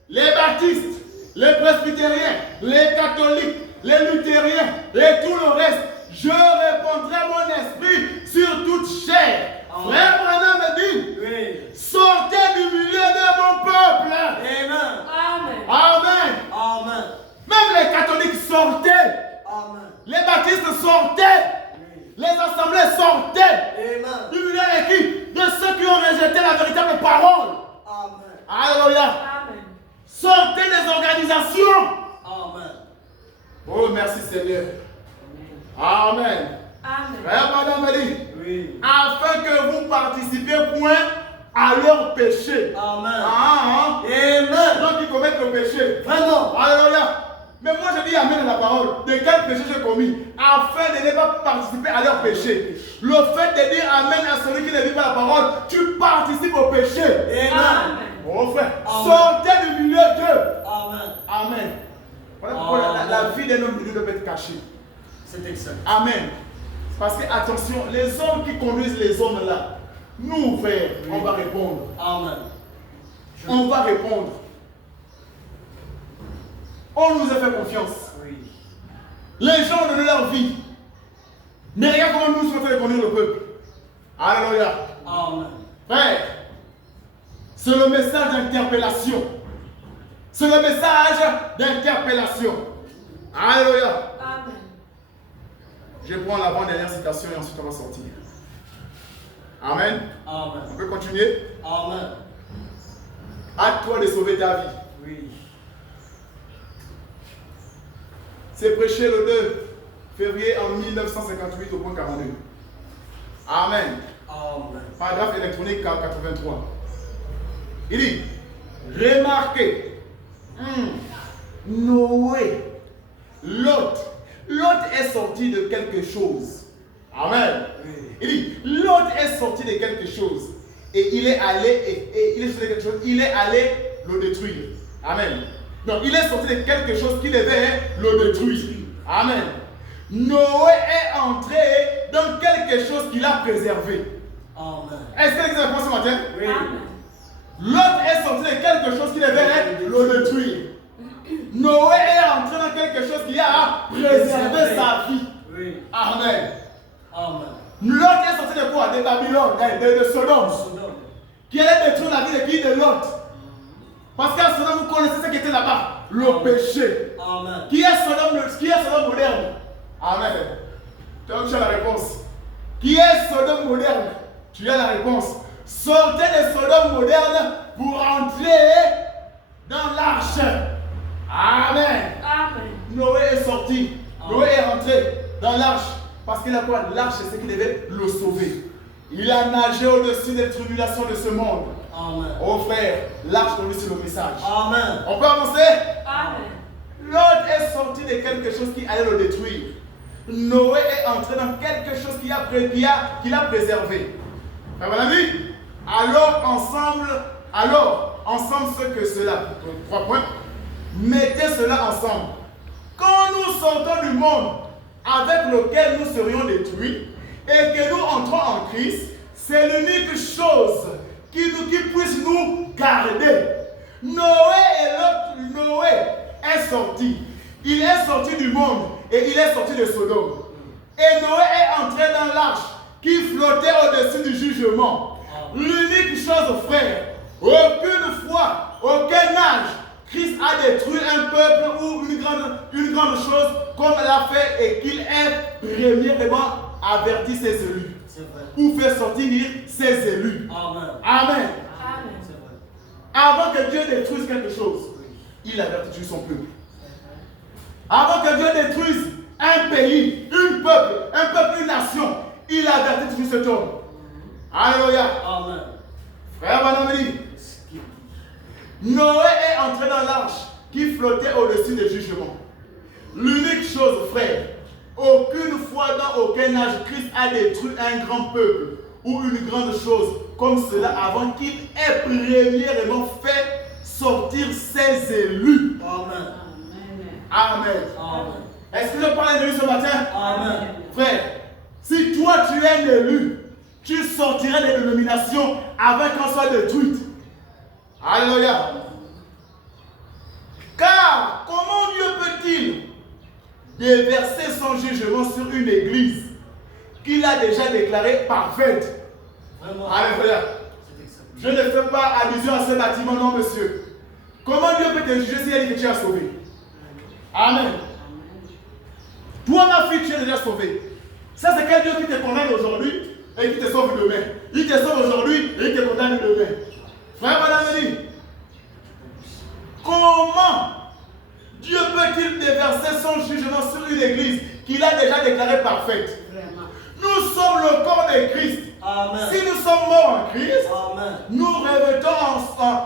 les baptistes, les presbytériens, les catholiques, les luthériens et tout le reste, je répandrai mon esprit sur toute chair. Amen. Frère Branham me dit, Oui. sortez du milieu de mon peuple. Amen. Amen. Amen. Amen. Même les catholiques sortaient, Amen. les baptistes sortaient, Oui. les assemblées sortaient. Amen. Du milieu de qui? De ceux qui ont rejeté la véritable parole. Amen. Alléluia. Amen. Sortez des organisations. Amen. Oh, merci Seigneur. Amen. Amen. Frère Madame dit, Oui. afin que vous participiez point à leur péché. Amen. Les Amen. gens qui commettent le péché. Vraiment. Alléluia. Mais moi je dis Amen à la parole. De quel péché j'ai commis? Afin de ne pas participer à leur péché. Le fait de dire Amen à celui qui ne vit pas la parole, tu participes au péché. Amen. Oh frère, Amen. sortez du milieu d'eux. Amen. Amen. Voilà pourquoi la vie d'un homme de Dieu doit être cachée. C'est excellent. Amen. Parce que attention, les hommes qui conduisent les hommes là, nous frères, on va répondre. Amen. On va répondre. On nous a fait confiance. Oui. Les gens ont donné leur vie. Mais regarde comment nous sommes en train de conduire le peuple. Alléluia. Amen. Frère, c'est le message d'interpellation. C'est le message d'interpellation. Alléluia. Amen. Je prends l'avant-dernière citation et ensuite on va sortir. Amen. Amen. On peut continuer? Amen. À toi de sauver ta vie. Oui. C'est prêché le 2 février en 1958 au point 42. Amen. Amen. Paragraphe électronique 83. Il dit, remarquez, Noé, Lot est sorti de quelque chose. Amen. Oui. Il dit, Lot est sorti de quelque chose. Et il est allé, il est sorti de quelque chose, il est allé le détruire. Amen. Non, il est sorti de quelque chose qui devait le détruire. Amen. Noé est entré dans quelque chose qu'il a préservé. Amen. Est-ce que vous avez compris ce matin? Oui. Amen. Lot est sorti de quelque chose qui devait le détruire. Noé est entré dans quelque chose qui a préservé sa vie. Oui. Amen. Amen. Lot est sorti de quoi? De Babylone, de Sodome. Sodome. Qui allait détruire la vie de qui? De Lot. Parce qu'à Sodome, vous connaissez ce qui était là-bas. Le péché. Amen. Qui est Sodome moderne? Amen. Donc tu as la réponse. Qui est Sodome moderne? Tu as la réponse. Sortez de Sodome moderne pour entrer dans l'arche. Amen. Amen. Noé est sorti. Noé est rentré dans l'arche. Parce qu'il a quoi? L'arche, c'est ce qui devait le sauver. Il a nagé au-dessus des tribulations de ce monde. Amen. Oh frère, l'arche conduit sur le message. Amen. On peut avancer? Amen. Lot est sorti de quelque chose qui allait le détruire. Noé est entré dans quelque chose qu'il a préservé. Frère Banami, alors ensemble ce que cela. 3 points. Mettez cela ensemble. Quand nous sortons du monde avec lequel nous serions détruits et que nous entrons en Christ, c'est l'unique chose qui puisse nous garder. Noé est sorti. Il est sorti du monde et il est sorti de Sodome. Et Noé est entré dans l'arche qui flottait au-dessus du jugement. L'unique chose, frère, aucune fois, aucun âge, Christ a détruit un peuple ou une grande chose comme l'a fait et qu'il ait premièrement averti ses élus. Ou fait sortir ses élus. Amen. Amen. Amen. C'est vrai. Avant que Dieu détruise quelque chose, il avertit son peuple. Avant que Dieu détruise un pays, un peuple, une nation, il avertit cet homme. Alléluia. Amen. Frère Banameli, Noé est entré dans l'arche qui flottait au-dessus des jugements. L'unique chose, frère, aucune fois dans aucun âge, Christ a détruit un grand peuple ou une grande chose comme cela avant qu'il ait premièrement fait sortir ses élus. Amen. Amen. Amen. Est-ce que je parle d'élu ce matin? Amen. Frère, si toi tu es un élu, tu sortiras des dénominations avant qu'elles soient détruites. Alléluia. Car comment Dieu peut-il déverser son jugement sur une église qu'il a déjà déclarée parfaite? Vraiment. Alléluia. Je ne fais pas allusion à ce bâtiment, non monsieur. Comment Dieu peut te juger si elle dit que tu as sauvé? Amen. Toi, ma fille, tu es déjà sauvée. Ça, c'est quel Dieu qui te condamne aujourd'hui et qui te sauve demain. Il te sauve aujourd'hui et il te condamne demain. Frère Madame, comment Dieu peut-il déverser son jugement sur une église qu'il a déjà déclarée parfaite? Nous sommes le corps de Christ. Amen. Si nous sommes morts en Christ, Amen. nous revêtons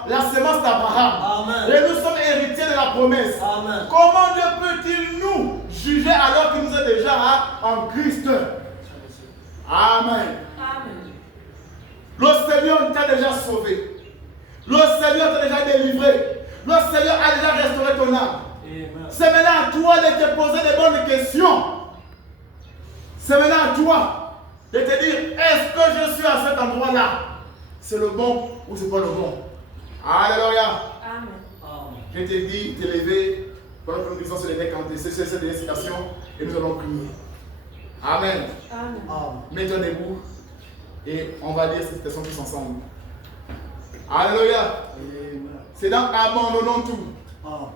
la sémence d'Abraham. Amen. Et nous sommes héritiers de la promesse. Amen. Comment Dieu peut-il nous juger alors qu'il nous est déjà en Christ? Amen. Amen. Le Seigneur t'a déjà sauvé. Le Seigneur t'a déjà délivré. Le Seigneur a déjà restauré ton âme. Amen. C'est maintenant à toi de te poser des bonnes questions. C'est maintenant à toi de te dire, est-ce que je suis à cet endroit-là? C'est le bon ou c'est pas le bon? Alléluia. Amen. Amen. Je t'ai dit, t'es levé pendant que nous lisons sur les necks cette des citations et nous allons prier. Amen. Amen. Amen. Mets-toi debout et on va lire cette citation tous ensemble. Alléluia. Amen. C'est dans Abandonnons tout. Amen.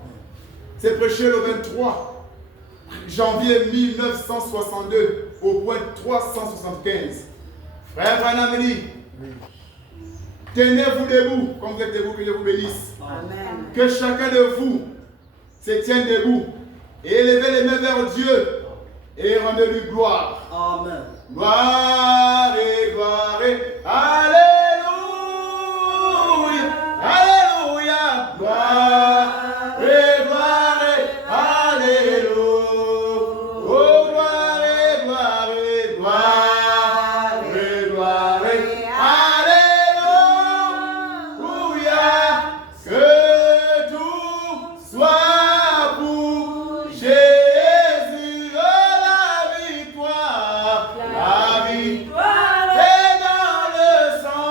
C'est prêché le 23 janvier 1962 au point 375. Frère Branham dit, tenez-vous debout, comme vous êtes debout, que Dieu vous bénisse. Amen. Que chacun de vous se tienne debout et élevez les mains vers Dieu et rendez-lui gloire. Amen. Gloire et gloire et alléluia, alléluia, gloire et gloire et alléluia, oh gloire et gloire et gloire et gloire et alléluia, que tout soit pour Jésus, oh la victoire. La victoire est dans le sang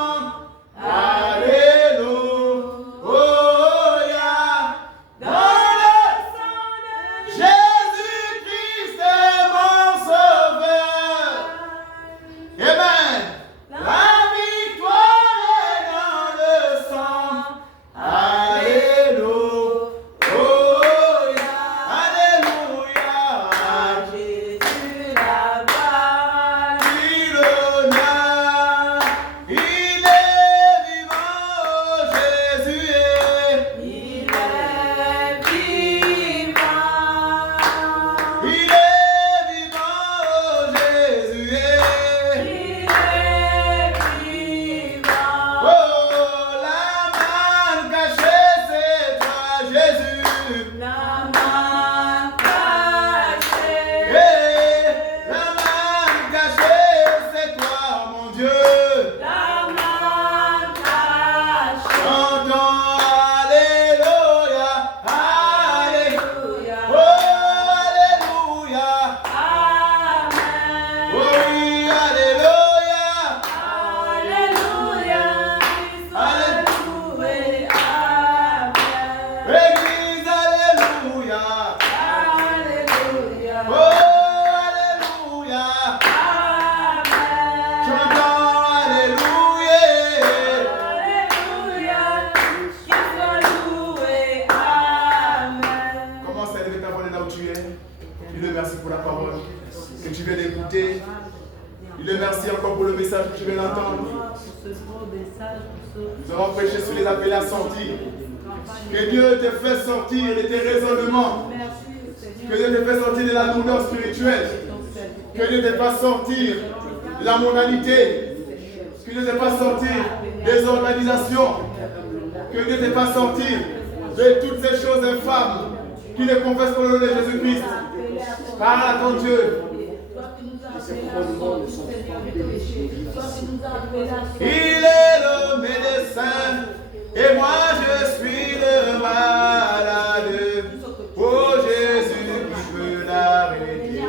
tu es. Il le merci pour la parole que tu viens d'écouter. Il le merci encore pour le message que tu viens d'entendre. Nous avons prêché sur les appels à sortir. Que Dieu te fait sortir de tes raisonnements. Que Dieu te fait sortir de la lourdeur spirituelle. Que Dieu te fasse sortir de la mondanité. Que Dieu te fasse sortir des organisations. Que Dieu te fasse sortir de toutes ces choses infâmes qui ne confessent pas le nom de Jésus-Christ. Parle à ton Dieu. Il est le médecin et moi je suis le malade. Oh Jésus qui peut l'arrêter.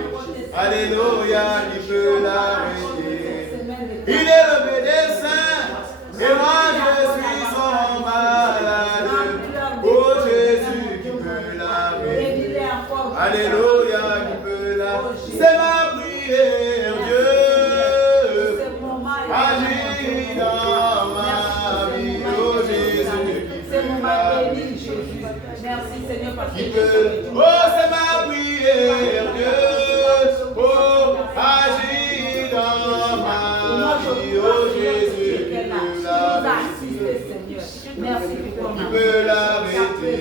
Alléluia, qui peut l'arrêter. Il est le médecin et moi je suis son malade. Oh Jésus qui peut l'arrêter. Alléluia, qui peut l'arrêter. C'est ma prière, Dieu. Agis dans ma vie, oh Jésus, Merci Seigneur parce que oh c'est ma prière, Dieu. Oh, agis dans ma vie, oh Jésus, merci qui peut l'arrêter.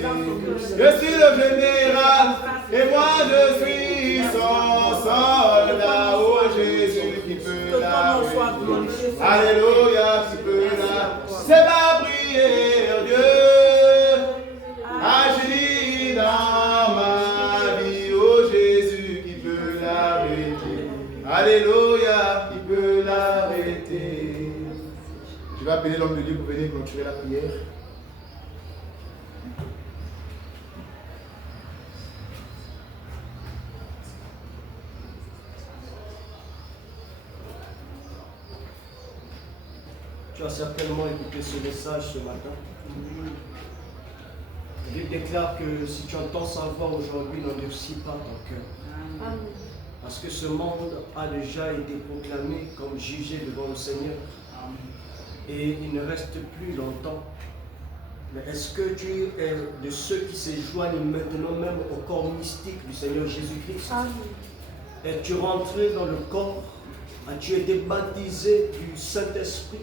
Je suis le général et moi je suis son soldat, oh Jésus qui peut l'arrêter. Alléluia, qui peut l'arrêter. C'est ma prière, Dieu. Agis dans ma vie, oh Jésus qui peut l'arrêter. Alléluia, qui peut l'arrêter. Je vais appeler l'homme de Dieu pour venir clôturer la prière. Tu as certainement écouté ce message ce matin. Il déclare que si tu entends sa voix aujourd'hui, n'endurcis pas ton cœur. Parce que ce monde a déjà été proclamé comme jugé devant le Seigneur. Et il ne reste plus longtemps. Mais est-ce que tu es de ceux qui se joignent maintenant même au corps mystique du Seigneur Jésus-Christ? Es-tu rentré dans le corps? As-tu été baptisé du Saint-Esprit?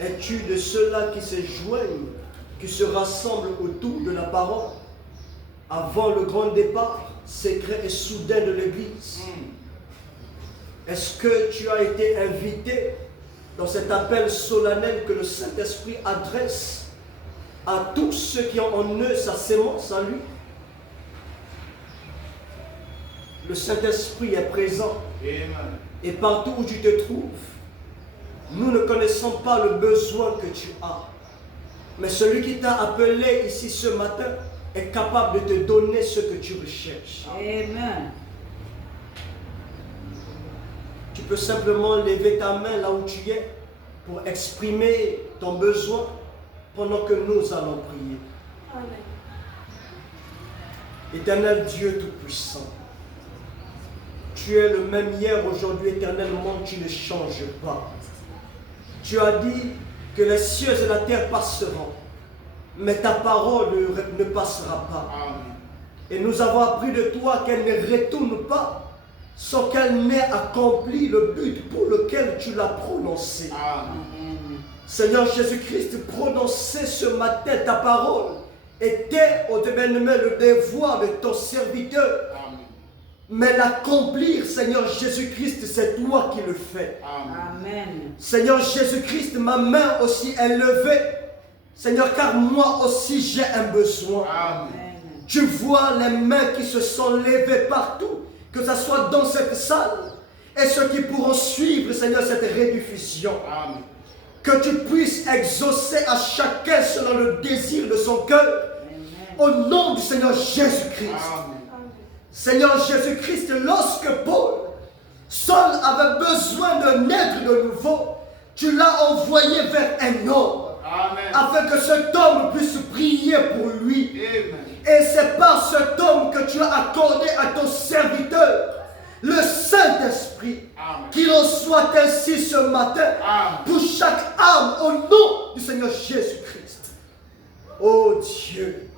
Es-tu de ceux-là qui se joignent, qui se rassemblent autour de la parole avant le grand départ secret et soudain de l'Église? Est-ce que tu as été invité dans cet appel solennel que le Saint-Esprit adresse à tous ceux qui ont en eux sa sémence à lui? Le Saint-Esprit est présent. Et partout où tu te trouves, nous ne connaissons pas le besoin que tu as. Mais celui qui t'a appelé ici ce matin est capable de te donner ce que tu recherches. Amen. Tu peux simplement lever ta main là où tu es pour exprimer ton besoin pendant que nous allons prier. Amen. Éternel Dieu Tout-Puissant, tu es le même hier, aujourd'hui, éternellement, tu ne changes pas. Tu as dit que les cieux et la terre passeront, mais ta parole ne passera pas. Et nous avons appris de toi qu'elle ne retourne pas sans qu'elle n'ait accompli le but pour lequel tu l'as prononcé. Seigneur Jésus-Christ, prononcer ce matin ta parole était au demeurement le devoir de ton serviteur. Mais l'accomplir, Seigneur Jésus-Christ, c'est toi qui le fais. Amen. Seigneur Jésus-Christ, ma main aussi est levée. Seigneur, car moi aussi j'ai un besoin. Amen. Tu vois les mains qui se sont levées partout, que ce soit dans cette salle, et ceux qui pourront suivre, Seigneur, cette rediffusion. Amen. Que tu puisses exaucer à chacun selon le désir de son cœur. Au nom du Seigneur Jésus-Christ. Seigneur Jésus-Christ, lorsque Paul, Saul avait besoin de naître de nouveau, tu l'as envoyé vers un homme. Amen. Afin que cet homme puisse prier pour lui. Amen. Et c'est par cet homme que tu as accordé à ton serviteur le Saint-Esprit. Qu'il en soit ainsi ce matin. Amen. Pour chaque âme au nom du Seigneur Jésus-Christ. Oh Dieu,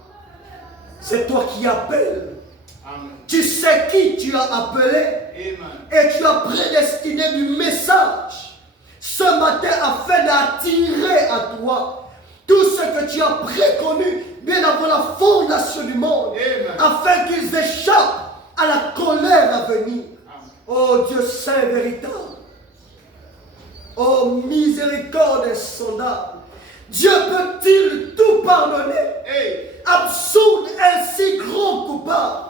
c'est toi qui appelles qui tu as appelé et tu as prédestiné du message ce matin afin d'attirer à toi tout ce que tu as préconnu bien avant la fondation du monde, afin qu'ils échappent à la colère à venir. Oh Dieu saint véritable, oh miséricorde insondable, Dieu peut-il tout pardonner, absoudre un si grand coupable?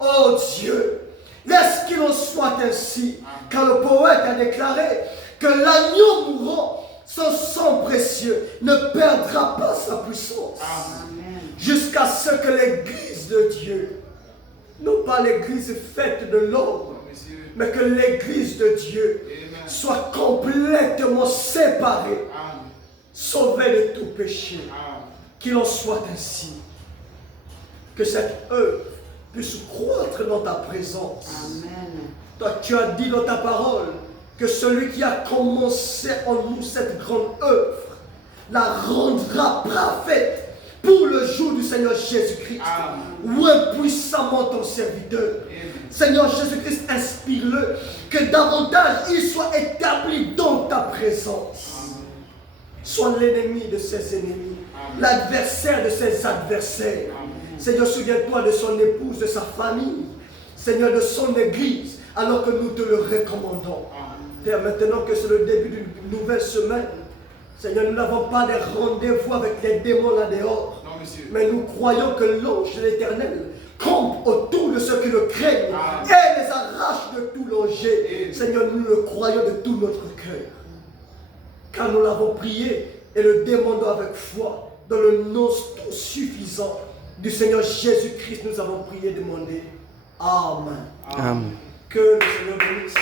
Oh Dieu, laisse qu'il en soit ainsi, car le poète a déclaré que l'agneau mourant, son sang précieux, ne perdra pas sa puissance. Jusqu'à ce que l'église de Dieu, non pas l'église faite de l'homme, mais que l'église de Dieu soit complètement séparée, sauvée de tout péché. Qu'il en soit ainsi. Que cette œuvre puisse croître dans ta présence. Amen. Toi, tu as dit dans ta parole que celui qui a commencé en nous cette grande œuvre la rendra parfaite pour le jour du Seigneur Jésus-Christ. Ouais, puissamment ton serviteur. Seigneur Jésus-Christ, inspire-le que davantage il soit établi dans ta présence. Sois l'ennemi de ses ennemis, l'adversaire de ses adversaires. Seigneur, souviens-toi de son épouse, de sa famille, Seigneur, de son église, alors que nous te le recommandons. Père, maintenant que c'est le début d'une nouvelle semaine, Seigneur, nous n'avons pas de rendez-vous avec les démons là dehors, mais nous croyons que l'ange de l'Éternel campe autour de ceux qui le craignent et les arrache de tout danger. Seigneur, nous le croyons de tout notre cœur, car nous l'avons prié et le demandons avec foi, dans le nom tout suffisant du Seigneur Jésus-Christ, nous avons prié et demandé. Amen. Amen. Que le Seigneur bénisse.